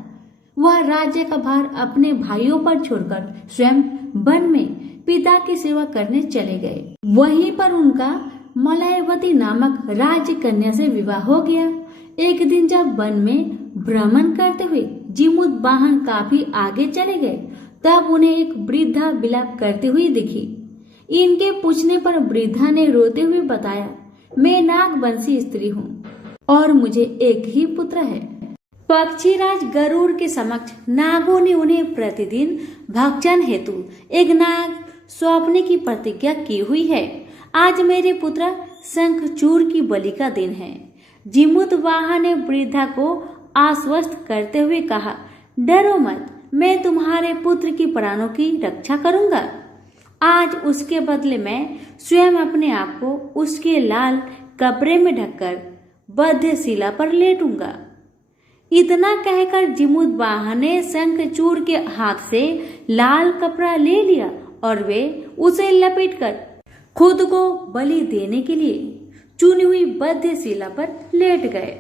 वह राज्य का भार अपने भाइयों पर छोड़कर स्वयं वन में पिता की सेवा करने चले गए। वहीं पर उनका मलयवती नामक राज्य कन्या से विवाह हो गया। एक दिन जब वन में भ्रमण करते हुए जिमुतवाहन काफी आगे चले गए, तब उन्हें एक वृद्धा विलाप करती हुई दिखी। इनके पूछने पर वृद्धा ने रोते हुए बताया, मैं नागवंशी स्त्री हूँ और मुझे एक ही पुत्र है। पक्षीराज गरुड़ के समक्ष नागों ने उन्हें प्रतिदिन भक्षण हेतु एक नाग सौंपने की प्रतिज्ञा की हुई है। आज मेरे पुत्र शंखचूड़ की बलि का दिन है। जिमुतवाहन ने वृद्धा को आश्वस्त करते हुए कहा, डरो मत, मैं तुम्हारे पुत्र की प्राणों की रक्षा करूंगा। आज उसके बदले मैं स्वयं अपने आप को उसके लाल कपड़े में ढककर बद्ध शिला पर लेटूंगा। इतना कहकर जिमुतवाहन ने शंखचूड़ के हाथ से लाल कपड़ा ले लिया और वे उसे लपेटकर खुद को बलि देने के लिए चुनी हुई बद्ध शिला पर लेट गए।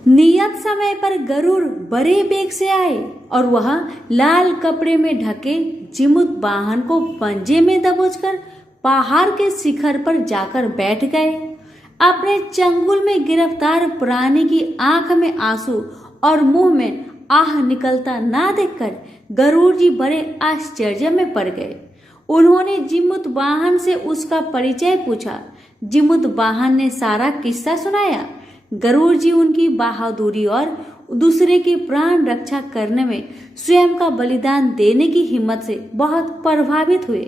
नियत समय पर गरुड़ बड़े वेग से आए और वह लाल कपड़े में ढके जिमुतवाहन को पंजे में दबोचकर पहाड़ के शिखर पर जाकर बैठ गए। अपने चंगुल में गिरफ्तार प्राणी की आंख में आंसू और मुंह में आह निकलता ना देखकर गरुड़ जी बड़े आश्चर्य में पड़ गए। उन्होंने जिमुतवाहन से उसका परिचय पूछा। जिमुतवाहन ने सारा किस्सा सुनाया। गरुड़ जी उनकी बहादुरी और दूसरे की प्राण रक्षा करने में स्वयं का बलिदान देने की हिम्मत से बहुत प्रभावित हुए।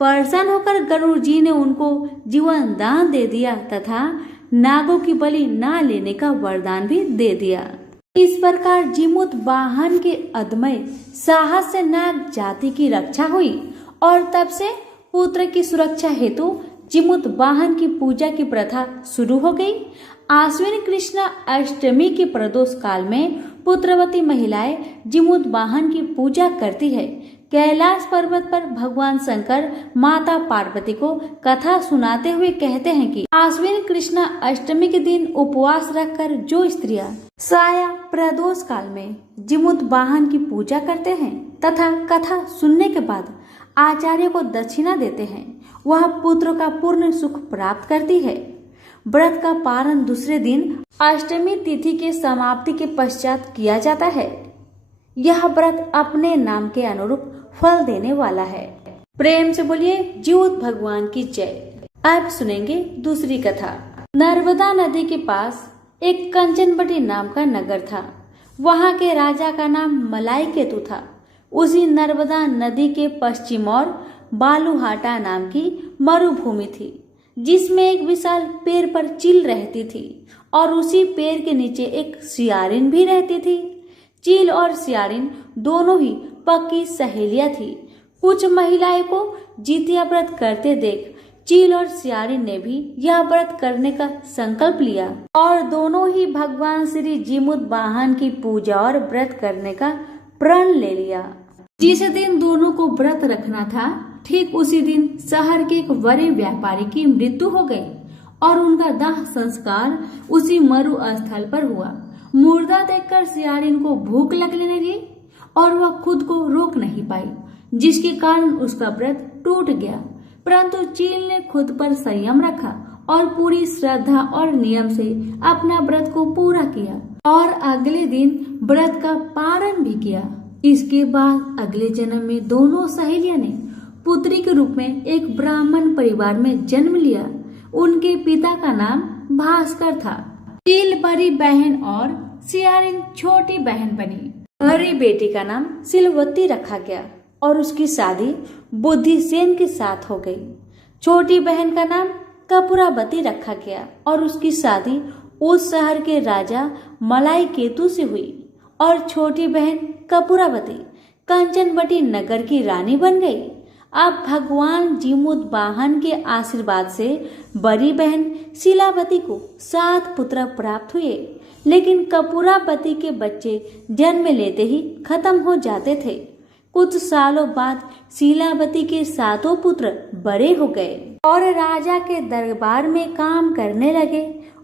प्रसन्न होकर गरुड़ जी ने उनको जीवन दान दे दिया तथा नागों की बलि ना लेने का वरदान भी दे दिया। इस प्रकार जिमुतवाहन के अदम्य साहस से नाग जाति की रक्षा हुई और तब से पुत्र की सुरक्षा हेतु जिमुतवाहन की पूजा की प्रथा शुरू हो गई। आश्विन कृष्ण अष्टमी के प्रदोष काल में पुत्रवती महिलाएं जिमुतवाहन की पूजा करती है। कैलाश पर्वत पर भगवान शंकर माता पार्वती को कथा सुनाते हुए कहते हैं कि आश्विन कृष्ण अष्टमी के दिन उपवास रखकर जो स्त्रियां साया प्रदोष काल में जिमुतवाहन की पूजा करते हैं तथा कथा सुनने के बाद आचार्य को दक्षिणा देते हैं, वह पुत्र का पूर्ण सुख प्राप्त करती है। व्रत का पारण दूसरे दिन अष्टमी तिथि के समाप्ति के पश्चात किया जाता है। यह व्रत अपने नाम के अनुरूप फल देने वाला है। प्रेम से बोलिए ज्यूत भगवान की जय। अब सुनेंगे दूसरी कथा। नर्मदा नदी के पास एक कंचनबटी नाम का नगर था। वहाँ के राजा का नाम मलाई केतु था। उसी नर्मदा नदी के पश्चिम और बालूहाटा नाम की मरुभूमि थी, जिसमें एक विशाल पेड़ पर चील रहती थी और उसी पेड़ के नीचे एक सियारिन भी रहती थी। चील और सियारिन दोनों ही पक्की सहेलियां थी। कुछ महिलाएं को जितिया व्रत करते देख चील और सियारिन ने भी यह व्रत करने का संकल्प लिया और दोनों ही भगवान श्री जीमूत वाहन की पूजा और व्रत करने का प्रण ले लिया। जिस दिन दोनों को व्रत रखना था, ठीक उसी दिन शहर के एक बड़े व्यापारी की मृत्यु हो गई और उनका दाह संस्कार उसी मरु स्थल पर हुआ। मुर्दा देखकर सियारिन को भूख लगने लगी और वह खुद को रोक नहीं पाई, जिसके कारण उसका व्रत टूट गया। परंतु चील ने खुद पर संयम रखा और पूरी श्रद्धा और नियम से अपना व्रत को पूरा किया और अगले दिन व्रत का पारण भी किया। इसके बाद अगले जन्म में दोनों सहेलियों ने पुत्री के रूप में एक ब्राह्मण परिवार में जन्म लिया। उनके पिता का नाम भास्कर था। चील बड़ी बहन और सियारिन छोटी बहन बनी। बड़ी बेटी का नाम सिलवती रखा गया और उसकी शादी बुद्धिसेन के साथ हो गई। छोटी बहन का नाम कपूरावती रखा गया और उसकी शादी उस शहर के राजा मलाई केतु से हुई और छोटी बहन कपूरावती कंचनवटी नगर की रानी बन गई। अब भगवान जीमूत वाहन के आशीर्वाद से बड़ी बहन शिलावती को 7 पुत्र प्राप्त हुए, लेकिन कपूरावती के बच्चे जन्म लेते ही खत्म हो जाते थे। कुछ सालों बाद शीलावती के 7 पुत्र बड़े हो गए और राजा के दरबार में काम करने लगे।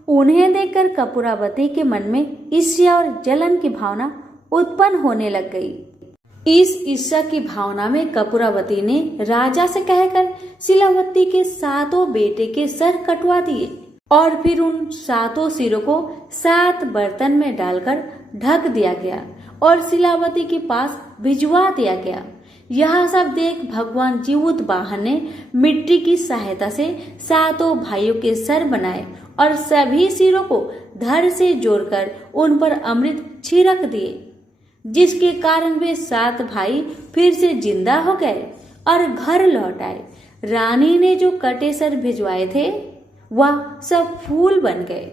उन्हें देखकर कपूरावती के मन में ईर्ष्या और जलन की भावना उत्पन्न होने लग गई। इस ईर्ष्या की भावना में कपूरावती ने राजा से कहकर शीलावती के 7 बेटे के सर कटवा दिए और फिर उन 7 सिरों को 7 बर्तन में डालकर ढक दिया गया और शीलावती के पास भिजवा दिया गया। यह सब देख भगवान जीमूत वाहन ने मिट्टी की सहायता से 7 भाइयों के सर बनाए और सभी सिरों को धड़ से जोड़कर उन पर अमृत छिड़क दिए, जिसके कारण वे 7 भाई फिर से जिंदा हो गए और घर लौट आए। रानी ने जो कटे सर भिजवाए थे वह सब फूल बन गए।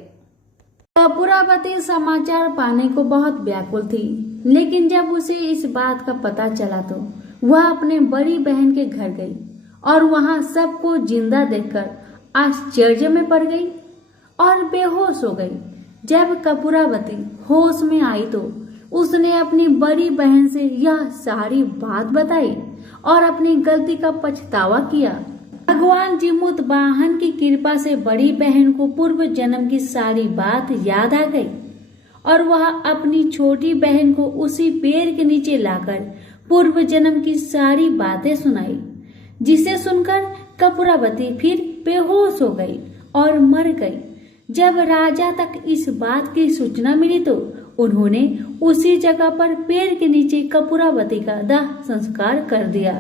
कपूरावती समाचार पाने को बहुत व्याकुल थी, लेकिन जब उसे इस बात का पता चला तो वह अपने बड़ी बहन के घर गई और वहां सबको जिंदा देखकर आश्चर्य में पड़ गई और बेहोश हो गई। जब कपूरावती होश में आई तो उसने अपनी बड़ी बहन से यह सारी बात बताई और अपनी गलती का पछतावा किया। भगवान जीमूत वाहन की कृपा से बड़ी बहन को पूर्व जन्म की सारी बात याद आ गई और वह अपनी छोटी बहन को उसी पेड़ के नीचे लाकर पूर्व जन्म की सारी बातें सुनाई, जिसे सुनकर कपूरावती फिर बेहोश हो गई और मर गई। जब राजा तक इस बात की सूचना मिली तो उन्होंने उसी जगह पर पेड़ के नीचे कपूरावती का दाह संस्कार कर दिया।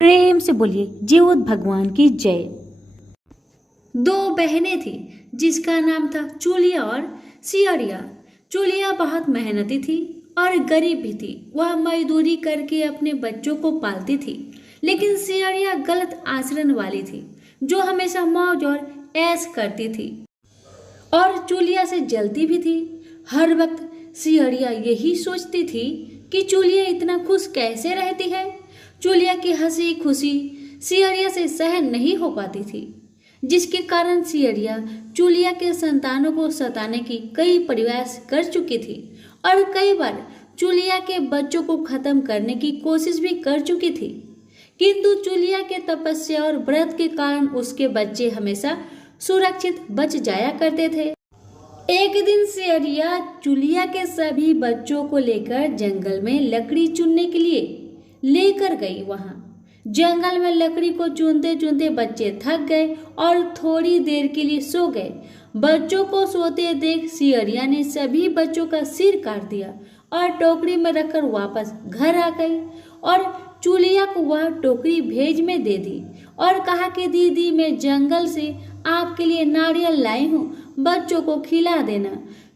प्रेम से बोलिए जीमूत भगवान की जय। 2 बहनें थी जिसका नाम था चूलिया और सियरिया। चूलिया बहुत मेहनती थी और गरीब भी थी। वह मजदूरी करके अपने बच्चों को पालती थी, लेकिन सियरिया गलत आचरण वाली थी, जो हमेशा मौज और ऐश करती थी और चूलिया से जलती भी थी। हर वक्त सियरिया यही सोचती थी कि चूलिया इतना खुश कैसे रहती है। चूलिया की हंसी खुशी सियरिया से सहन नहीं हो पाती थी, जिसके कारण सियरिया चूलिया के संतानों को सताने की कई प्रयास कर चुकी थी और कई बार चूलिया के बच्चों को खत्म करने की कोशिश भी कर चुकी थी, किंतु चूलिया के तपस्या और व्रत के कारण उसके बच्चे हमेशा सुरक्षित बच जाया करते थे। एक दिन सियरिया चूलिया के सभी बच्चों को लेकर जंगल में लकड़ी चुनने के लिए लेकर गई। वहां जंगल में लकड़ी को चुनते चुनते बच्चे थक गए और थोड़ी देर के लिए सो गए। बच्चों को सोते देख सियरिया ने सभी बच्चों का सिर काट दिया और टोकरी में रखकर वापस घर आ गई और चूलिया को वह टोकरी भेज में दे दी और कहा कि दीदी, मैं जंगल से आपके लिए नारियल लाई हूँ, बच्चों को खिला देना।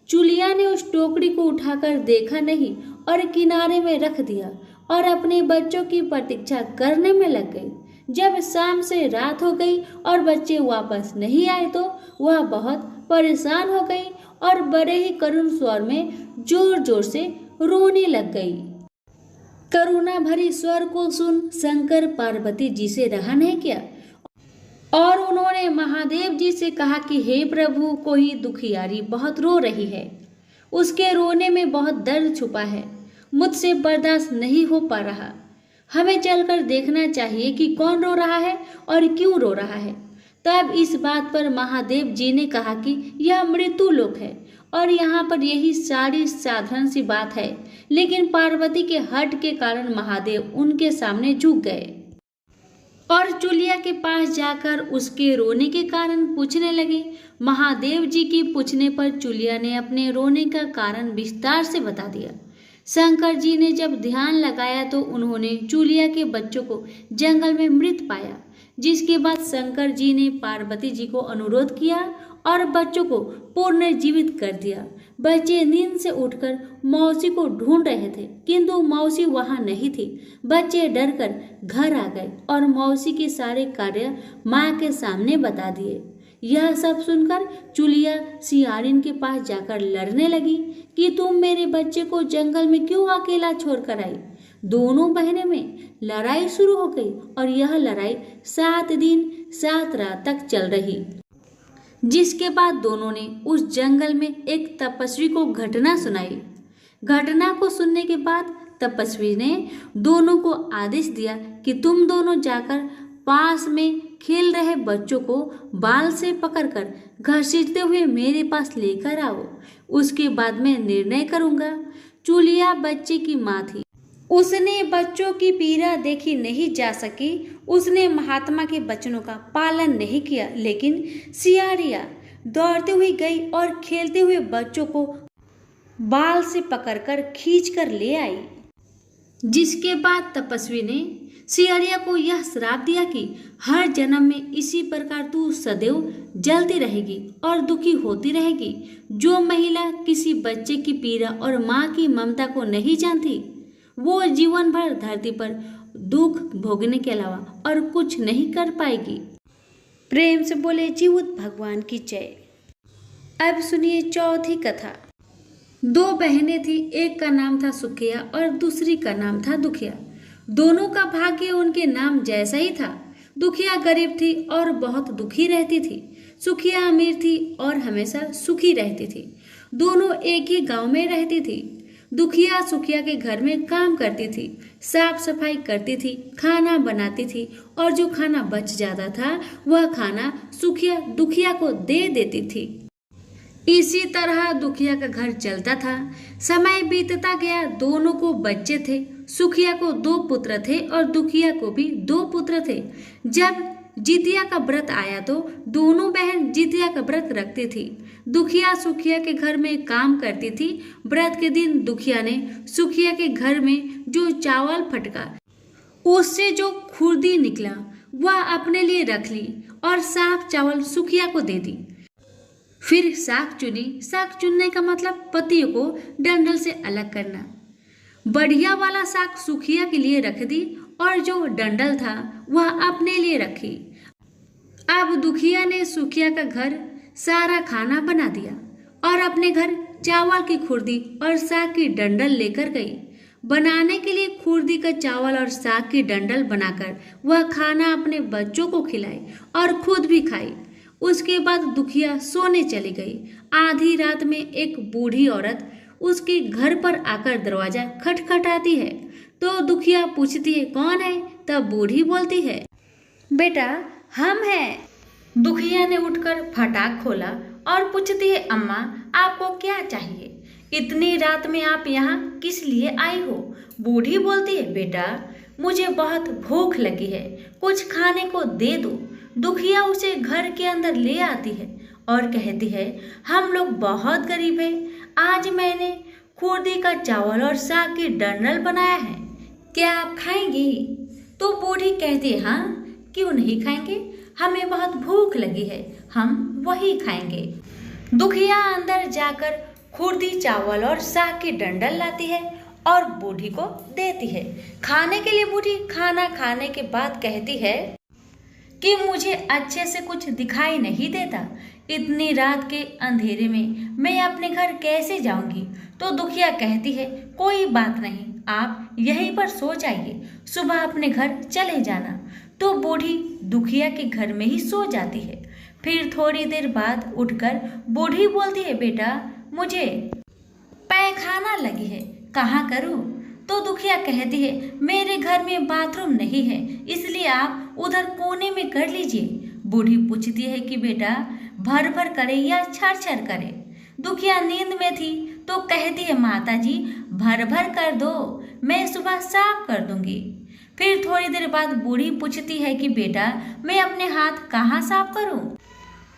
चूलिया ने उस टोकरी को उठाकर देखा नहीं और किनारे में रख दिया और अपने बच्चों की प्रतीक्षा करने में लग गई। जब शाम से रात हो गई और बच्चे वापस नहीं आए तो वह बहुत परेशान हो गई और बड़े ही करुण स्वर में जोर जोर से रोने लग गई। करुणा भरी स्वर को सुन शंकर पार्वती जी से रहा नहीं किया और उन्होंने महादेव जी से कहा कि हे प्रभु, कोई दुखियारी बहुत रो रही है, उसके रोने में बहुत दर्द छुपा है, मुझसे बर्दाश्त नहीं हो पा रहा, हमें चलकर देखना चाहिए कि कौन रो रहा है और क्यों रो रहा है। तब इस बात पर महादेव जी ने कहा कि यह मृत्यु लोक है और यहाँ पर यही सारी साधारण सी बात है, लेकिन पार्वती के हठ के कारण महादेव उनके सामने झुक गए और चूलिया के पास जाकर उसके रोने के कारण पूछने लगे। महादेव जी की पूछने पर चूलिया ने अपने रोने का कारण विस्तार से बता दिया। शंकर जी ने जब ध्यान लगाया तो उन्होंने चूलिया के बच्चों को जंगल में मृत पाया, जिसके बाद शंकर जी ने पार्वती जी को अनुरोध किया और बच्चों को पुनर्जीवित कर दिया। बच्चे नींद से उठकर मौसी को ढूंढ रहे थे, किंतु मौसी वहां नहीं थी। बच्चे डरकर घर आ गए और मौसी के सारे कार्य माँ के सामने बता दिए। यह सब सुनकर चूलिया सियारिन के पास जाकर लड़ने लगी कि तुम मेरे बच्चे को जंगल में क्यों अकेला छोड़कर आई। दोनों बहनें में लड़ाई शुरू हो गई और यह लड़ाई 7 दिन 7 रात तक चल रही, जिसके बाद दोनों ने उस जंगल में एक तपस्वी को घटना सुनाई। घटना को सुनने के बाद तपस्वी ने दोनों को आदेश दिया कि तुम दोनों जाकर पास में खेल रहे बच्चों को बाल से पकड़कर घसीटते हुए मेरे पास लेकर आओ, उसके बाद मैं निर्णय करूंगा। चूलिया बच्चे की माँ थी, उसने बच्चों की पीड़ा देखी नहीं जा सकी, उसने महात्मा के वचनों का पालन नहीं किया, लेकिन सियारिया दौड़ती हुई गई और खेलते हुए बच्चों को बाल से पकड़कर खींचकर ले आई। जिसके बाद तपस्वी ने सियारिया को यह श्राप दिया कि हर जन्म में इसी प्रकार तू सदैव जलती रहेगी और दुखी होती रहेगी। जो महिला किसी बच्चे की पीड़ा और माँ की ममता को नहीं जानती, वो जीवन भर धरती पर दुख भोगने के अलावा और कुछ नहीं कर पाएगी। प्रेम से बोले जीवत भगवान की जय। अब सुनिए चौथी कथा। 2 बहनें थी, एक का नाम था सुखिया और दूसरी का नाम था दुखिया। दोनों का भाग्य उनके नाम जैसा ही था। दुखिया गरीब थी और बहुत दुखी रहती थी। सुखिया अमीर थी और हमेशा सुखी रहती थी। दोनों एक ही गांव में रहती थी। दुखिया सुखिया के घर में काम करती थी, साफ सफाई करती थी, खाना बनाती थी और जो खाना बच जाता था वह खाना सुखिया दुखिया को दे देती थी। इसी तरह दुखिया का घर चलता था। समय बीतता गया, दोनों को बच्चे थे। सुखिया को 2 पुत्र थे और दुखिया को भी 2 पुत्र थे। जब जितिया का व्रत आया तो दोनों बहन जितिया का व्रत रखती थी। दुखिया सुखिया के घर में काम करती थी। व्रत के दिन दुखिया ने सुखिया के घर में जो चावल फटका, उससे जो खुर्दी निकला वह अपने लिए रख ली और साफ चावल सुखिया को दे दी। फिर साग चुनी। साग चुनने का मतलब पत्तियों को डंडल से अलग करना। बढ़िया वाला साग सुखिया के लिए रख दी और जो डंडल था वह अपने लिए रखी। अब दुखिया ने सुखिया का घर सारा खाना बना दिया और अपने घर चावल की खुर्दी और साग की डंडल लेकर गई। बनाने के लिए खुर्दी का चावल और साग की डंडल बनाकर वह खाना अपने बच्चों को खिलाई और खुद भी खाई। उसके बाद दुखिया सोने चली गई। आधी रात में एक बूढ़ी औरत उसके घर पर आकर दरवाजा खटखटाती है तो दुखिया पूछती है कौन है। तब बूढ़ी बोलती है बेटा हम हैं। दुखिया ने उठकर फटाक खोला और पूछती है अम्मा आपको क्या चाहिए, इतनी रात में आप यहाँ किस लिए आई हो। बूढ़ी बोलती है बेटा मुझे बहुत भूख लगी है, कुछ खाने को दे दो। दुखिया उसे घर के अंदर ले आती है और कहती है हम लोग बहुत गरीब हैं, आज मैंने खुर्दी का चावल और साग की डंडल बनाया है, क्या आप खाएंगी। तो बूढ़ी कहती है हाँ क्यों नहीं खाएंगे, हमें बहुत भूख लगी है, हम वही खाएंगे। दुखिया अंदर जाकर खुर्दी चावल और साग की डंडल लाती है और बूढ़ी को देती है। खाने के लिए बूढ़ी खाना खाने के बाद कहती है कि मुझे अच्छे से कुछ दिखाई नहीं देता। इतनी रात के अंधेरे में मैं अपने घर कैसे जाऊंगी? तो दुखिया कहती है, कोई बात नहीं, आप यहीं पर सो जाइए, सुबह अपने घर चले जाना। तो बूढ़ी दुखिया के घर में ही सो जाती है। फिर थोड़ी देर बाद उठकर बूढ़ी बोलती है, बेटा मुझे पैखाना लगी है, कहाँ करूँ? तो दुखिया कहती है, मेरे घर में बाथरूम नहीं है, इसलिए आप उधर कोने में कर लीजिए। बूढ़ी पूछती है कि बेटा भर भर करे या छर छर करे? दुखिया नींद में थी तो कहती है, माता जी भर भर कर दो, मैं सुबह साफ कर दूंगी। फिर थोड़ी देर बाद बूढ़ी पूछती है कि बेटा मैं अपने हाथ कहाँ साफ करूं?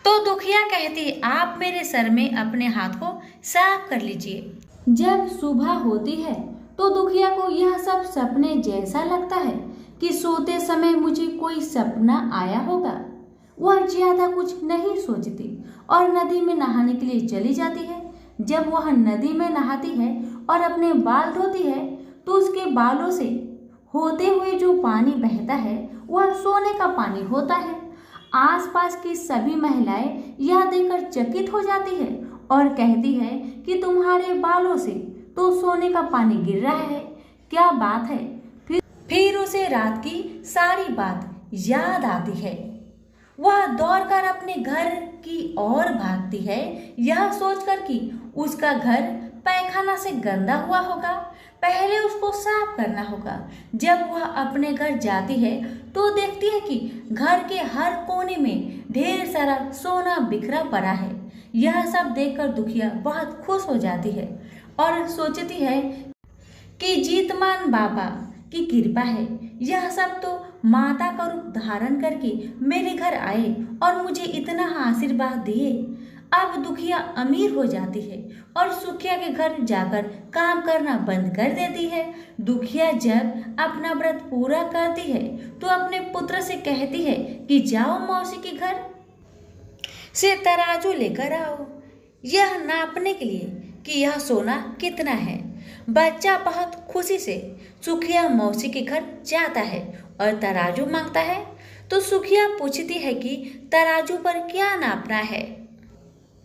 तो दुखिया कहती है, आप मेरे सर में अपने हाथ को साफ कर लीजिए। जब सुबह होती है तो दुखिया को यह सब सपने जैसा लगता है कि सोते समय मुझे कोई सपना आया होगा। वह ज्यादा कुछ नहीं सोचती और नदी में नहाने के लिए चली जाती है। जब वह नदी में नहाती है और अपने बाल धोती है तो उसके बालों से होते हुए जो पानी बहता है वह सोने का पानी होता है। आसपास की सभी महिलाएं यह देखकर चकित हो जाती है और कहती है कि तुम्हारे बालों से तो सोने का पानी गिर रहा है, क्या बात है? फिर उसे रात की सारी बात याद आती है। वह दौड़कर अपने घर की ओर भागती है, यह सोचकर कि उसका घर पैखाना से गंदा हुआ होगा, पहले उसको साफ करना होगा। जब वह अपने घर जाती है तो देखती है कि घर के हर कोने में ढेर सारा सोना बिखरा पड़ा है। यह सब देखकर दुखिया बहुत खुश हो जाती है और सोचती है कि जीतमान बाबा की कृपा है, यह सब तो माता का रूप धारण करके मेरे घर आए और मुझे इतना आशीर्वाद दिए। अब दुखिया अमीर हो जाती है और सुखिया के घर जाकर काम करना बंद कर देती है। दुखिया जब अपना व्रत पूरा करती है तो अपने पुत्र से कहती है कि जाओ मौसी के घर से तराजू लेकर आओ, यह नापने के लिए कि यह सोना कितना है। बच्चा बहुत खुशी से सुखिया मौसी के घर जाता है और तराजू मांगता है। तो सुखिया पूछती है कि तराजू पर क्या नापना है?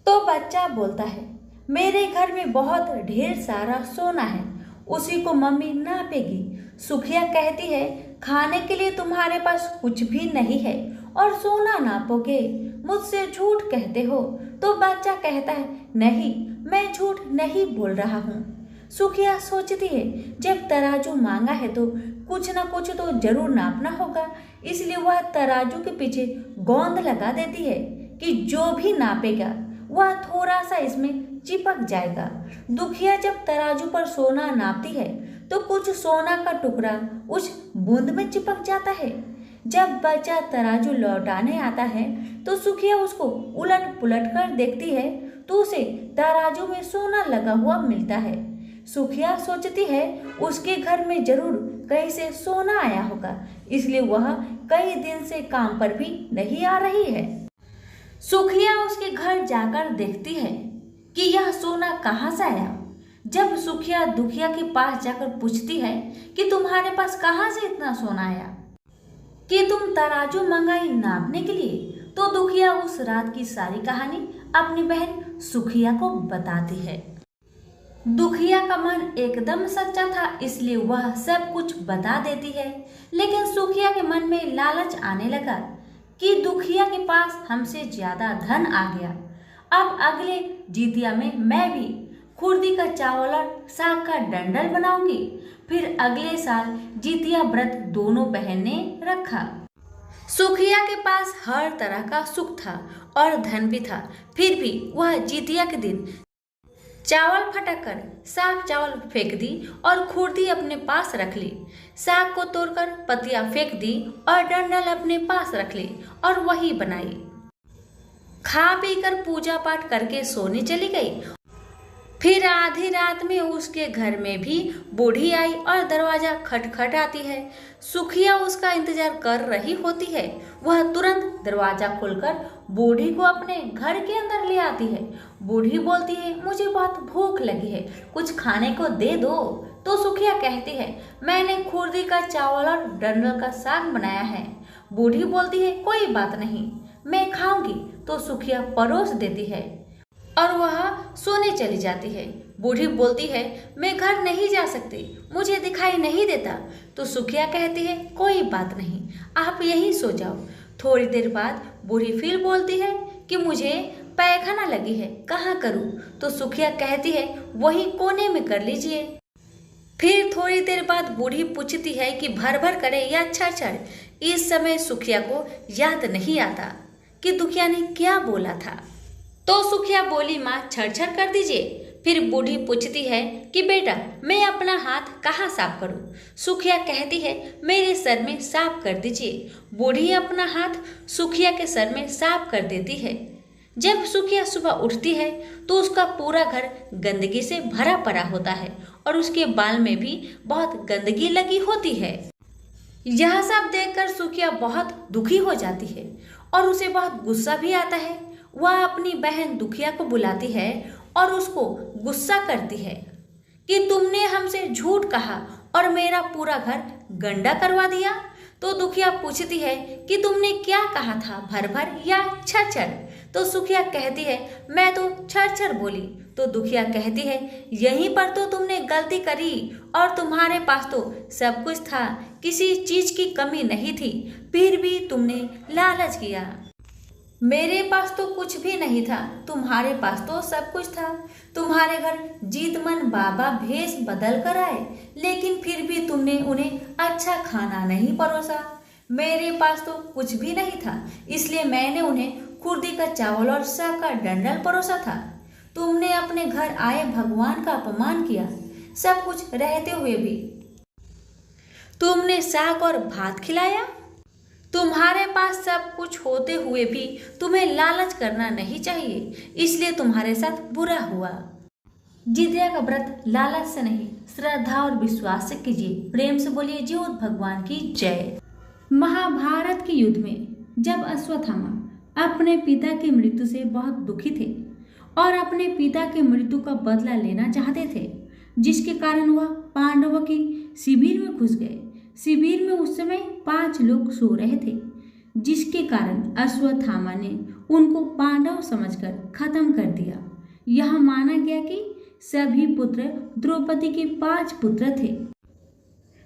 तो बच्चा बोलता है, मेरे घर में बहुत ढेर सारा सोना है, उसी को मम्मी नापेगी। सुखिया कहती है, खाने के लिए तुम्हारे पास कुछ भी नहीं है और सोना नापोगे, मुझसे झूठ कहते हो। तो बच्चा कहता है, नहीं, मैं झूठ नहीं बोल रहा हूँ। सुखिया सोचती है, जब तराजू मांगा है तो कुछ न कुछ तो जरूर नापना होगा, इसलिए वह तराजू के पीछे गोंद लगा देती है कि जो भी नापेगा वह थोड़ा सा इसमें चिपक जाएगा। दुखिया जब तराजू पर सोना नापती है तो कुछ सोना का टुकड़ा उस बूंद में चिपक जाता है। जब बच्चा तराजू लौटाने आता है तो सुखिया उसको उलट पुलट कर देखती है तो उसे तराजू में सोना लगा हुआ मिलता है। सुखिया सोचती है उसके घर में जरूर कहीं से सोना आया होगा, इसलिए वह कई दिन से काम पर भी नहीं आ रही है। सुखिया उसके घर जाकर देखती है कि यह सोना कहाँ से आया। जब सुखिया दुखिया के पास जाकर पूछती है कि तुम्हारे पास कहाँ से इतना सोना आया कि तुम तराजू मंगाई नापने के लिए, तो दुखिया उस रात की सारी कहानी अपनी बहन सुखिया को बताती है। दुखिया का मन एकदम सच्चा था, इसलिए वह सब कुछ बता देती है। लेकिन सुखिया के मन में लालच आने लगा कि दुखिया के पास हमसे ज्यादा धन आ गया। अब अगले जितिया में मैं भी खुर्दी का चावल और साग का डंडल बनाऊंगी। फिर अगले साल जितिया व्रत दोनों बहन ने रखा। सुखिया के पास हर तरह का सुख था और धन भी था, फिर भी वह जितिया के दिन चावल फटक कर साग चावल फेंक दी और खुर्दी अपने पास रख ली। साग को तोड़कर पतिया फेंक दी और डंडल अपने पास रख ली और वही बनाई। खा पी कर पूजा पाठ करके सोने चली गई। फिर आधी रात में उसके घर में भी बूढ़ी आई और दरवाजा खटखटाती है। सुखिया उसका इंतजार कर रही होती है। वह तुरंत दरवाजा खोलकर बूढ़ी को अपने घर के अंदर ले आती है। बूढ़ी बोलती है, मुझे बहुत भूख लगी है, कुछ खाने को दे दो। तो सुखिया कहती है, मैंने खुर्दी का चावल और डंडल का साग बनाया है। बूढ़ी बोलती है कोई बात नहीं, मैं खाऊंगी, तो सुखिया परोस देती है और वह सोने चली जाती है। बूढ़ी बोलती है मैं घर नहीं जा सकती, मुझे दिखाई नहीं देता, तो सुखिया कहती है कोई बात नहीं, आप यहीं सो जाओ। थोड़ी देर बाद बूढ़ी फिर बोलती है कि मुझे पैखाना लगी है, कहाँ करूँ? तो सुखिया कहती है वही कोने में कर लीजिए। फिर थोड़ी देर बाद बूढ़ी पूछती है कि भर भर करे या छड़। इस समय सुखिया को याद नहीं आता कि दुखिया ने क्या बोला था, तो सुखिया बोली माँ छड़ कर दीजिए। फिर बूढ़ी पूछती है कि बेटा मैं अपना हाथ कहाँ साफ करूँ? सुखिया कहती है मेरे सर में साफ कर दीजिए। बूढ़ी अपना हाथ सुखिया के सर में साफ कर देती है। जब सुखिया सुबह उठती है तो उसका पूरा घर गंदगी से भरा पड़ा होता है और उसके बाल में भी बहुत गंदगी लगी होती है। यह सब देखकर सुखिया बहुत दुखी हो जाती है और उसे बहुत गुस्सा भी आता है। वह अपनी बहन दुखिया को बुलाती है और उसको गुस्सा करती है कि तुमने हमसे झूठ कहा और मेरा पूरा घर गंदा करवा दिया। तो दुखिया पूछती है कि तुमने क्या कहा था, भर भर या छड़? तो सुखिया कहती है मैं तो छड़ बोली। तो दुखिया कहती है यहीं पर तो तुमने गलती करी और तुम्हारे पास तो सब कुछ था, किसी चीज की कमी नहीं थी, फिर भी तुमने लालच किया। मेरे पास तो कुछ भी नहीं था, तुम्हारे पास तो सब कुछ था। तुम्हारे घर जीतमन बाबा भेष बदल कर आए, लेकिन फिर भी तुमने उन्हें अच्छा खाना नहीं परोसा। मेरे पास तो कुछ भी नहीं था, इसलिए मैंने उन्हें कुर्दी का चावल और साग का डंडल परोसा था। तुमने अपने घर आए भगवान का अपमान किया, सब कुछ रहते हुए भी तुमने साग और भात खिलाया। तुम्हारे पास सब कुछ होते हुए भी तुम्हें लालच करना नहीं चाहिए, इसलिए तुम्हारे साथ बुरा हुआ। जितिया का व्रत लालच से नहीं, श्रद्धा और विश्वास से कीजिए। प्रेम से बोलिए जीवत भगवान की जय। महाभारत के युद्ध में जब अश्वत्थामा अपने पिता की मृत्यु से बहुत दुखी थे और अपने पिता की मृत्यु का बदला लेना चाहते थे, जिसके कारण वह पांडवों की शिविर में घुस गए। शिविर में उस समय 5 लोग सो रहे थे, जिसके कारण अश्वत्थामा ने उनको पांडव समझकर खत्म कर दिया। यह माना गया कि सभी पुत्र द्रौपदी के 5 पुत्र थे।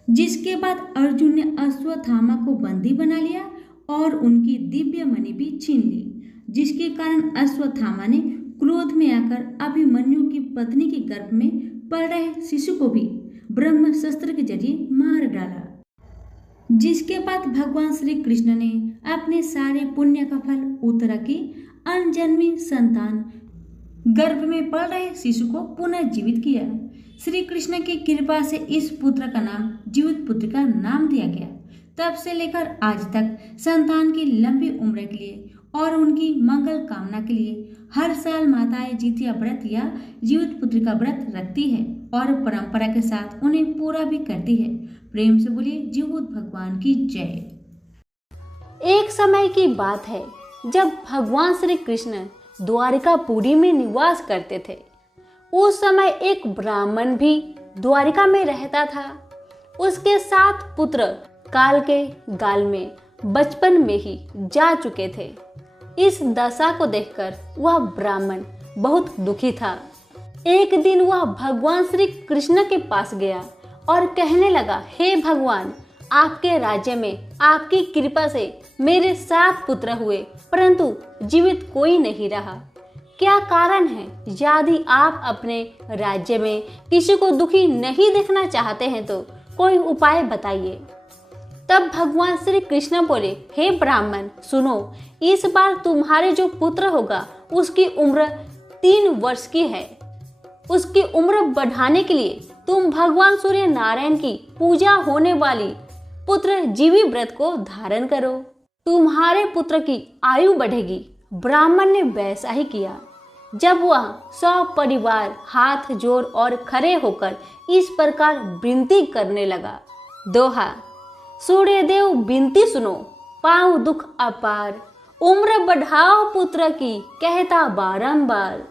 जिसके बाद अर्जुन ने अश्वत्थामा को बंदी बना लिया और उनकी दिव्य मणि भी छीन ली, जिसके कारण अश्वत्थामा ने क्रोध में आकर अभिमन्यु की पत्नी के गर्भ में पल रहे शिशु को भी ब्रह्मास्त्र के जरिए मार डाला। जिसके बाद भगवान श्री कृष्ण ने अपने सारे पुण्य का फल उत्तरा की अनजन्मी संतान गर्भ में पल रहे शिशु को पुनः जीवित किया। श्री कृष्ण की कृपा से इस पुत्र का नाम जीवित पुत्र का नाम दिया गया। तब से लेकर आज तक संतान की लंबी उम्र के लिए और उनकी मंगल कामना के लिए हर साल माताएं जितिया व्रत या जीवित पुत्र का व्रत रखती है और परंपरा के साथ उन्हें पूरा भी करती है। प्रेम से बोलिए जीवत भगवान की जय। एक समय की बात है जब भगवान श्री कृष्ण द्वारिकापुरी में निवास करते थे। उस समय एक ब्राह्मण भी द्वारिका में रहता था। उसके 7 पुत्र काल के गाल में बचपन में ही जा चुके थे। इस दशा को देखकर वह ब्राह्मण बहुत दुखी था। एक दिन वह भगवान श्री कृष्ण के पास गया और कहने लगा, हे भगवान, आपके राज्य में आपकी कृपा से मेरे 7 पुत्र हुए, परंतु जीवित कोई नहीं रहा। क्या कारण है? यदि आप अपने राज्य में किसी को दुखी नहीं देखना चाहते हैं तो कोई उपाय बताइए। तब भगवान श्री कृष्ण बोले, हे ब्राह्मण सुनो, इस बार तुम्हारे जो पुत्र होगा उसकी उम्र 3 वर्ष की है। उसकी उम्र बढ़ाने के लिए तुम भगवान सूर्य नारायण की पूजा होने वाली पुत्र जीवी व्रत को धारण करो, तुम्हारे पुत्र की आयु बढ़ेगी। ब्राह्मण ने वैसा ही किया। जब वह 100 परिवार हाथ जोड़ और खड़े होकर इस प्रकार विनती करने लगा, दोहा, सूर्य देव विनती सुनो, पाऊं दुख अपार, उम्र बढ़ाओ पुत्र की, कहता बारंबार।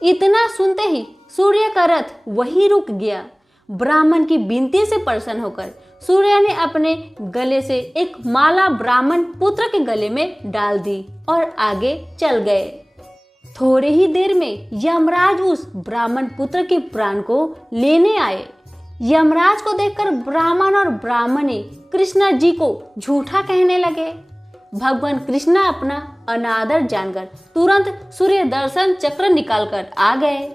इतना सुनते ही सूर्य का रथ वहीं रुक गया। ब्राह्मण की विनती से प्रसन्न होकर सूर्य ने अपने गले से एक माला ब्राह्मण पुत्र के गले में डाल दी और आगे चल गए। थोड़ी ही देर में यमराज उस ब्राह्मण पुत्र के प्राण को लेने आए। यमराज को देखकर ब्राह्मण और ब्राह्मणी कृष्ण जी को झूठा कहने लगे। भगवान कृष्ण अपना अनादर जानकर तुरंत सूर्य दर्शन चक्र निकालकर आ गए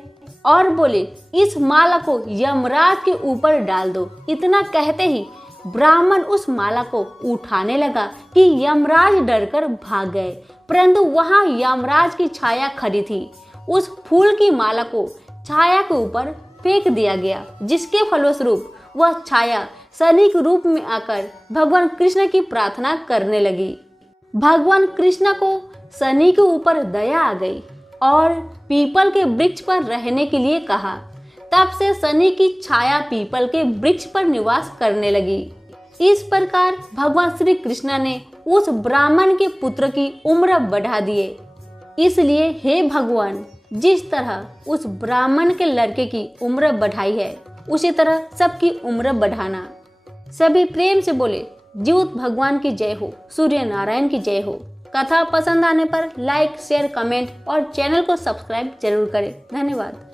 और बोले, इस माला को यमराज के ऊपर डाल दो। इतना कहते ही ब्राह्मण उस माला को उठाने लगा कि यमराज डरकर भाग गए, परंतु वहां यमराज की छाया खड़ी थी। उस फूल की माला को छाया के ऊपर फेंक दिया गया, जिसके फलस्वरूप वह छाया शनि के रूप में आकर भगवान कृष्ण की प्रार्थना करने लगी। भगवान कृष्ण को शनि के ऊपर दया आ गई और पीपल के वृक्ष पर रहने के लिए कहा। तब से शनि की छाया पीपल के वृक्ष पर निवास करने लगी। इस प्रकार भगवान श्री कृष्ण ने उस ब्राह्मण के पुत्र की उम्र बढ़ा दिए। इसलिए हे भगवान, जिस तरह उस ब्राह्मण के लड़के की उम्र बढ़ाई है, उसी तरह सबकी उम्र बढ़ाना। सभी प्रेम से बोले, जीवित भगवान की जय हो, सूर्य नारायण की जय हो। कथा पसंद आने पर लाइक, शेयर, कमेंट और चैनल को सब्सक्राइब जरूर करें। धन्यवाद।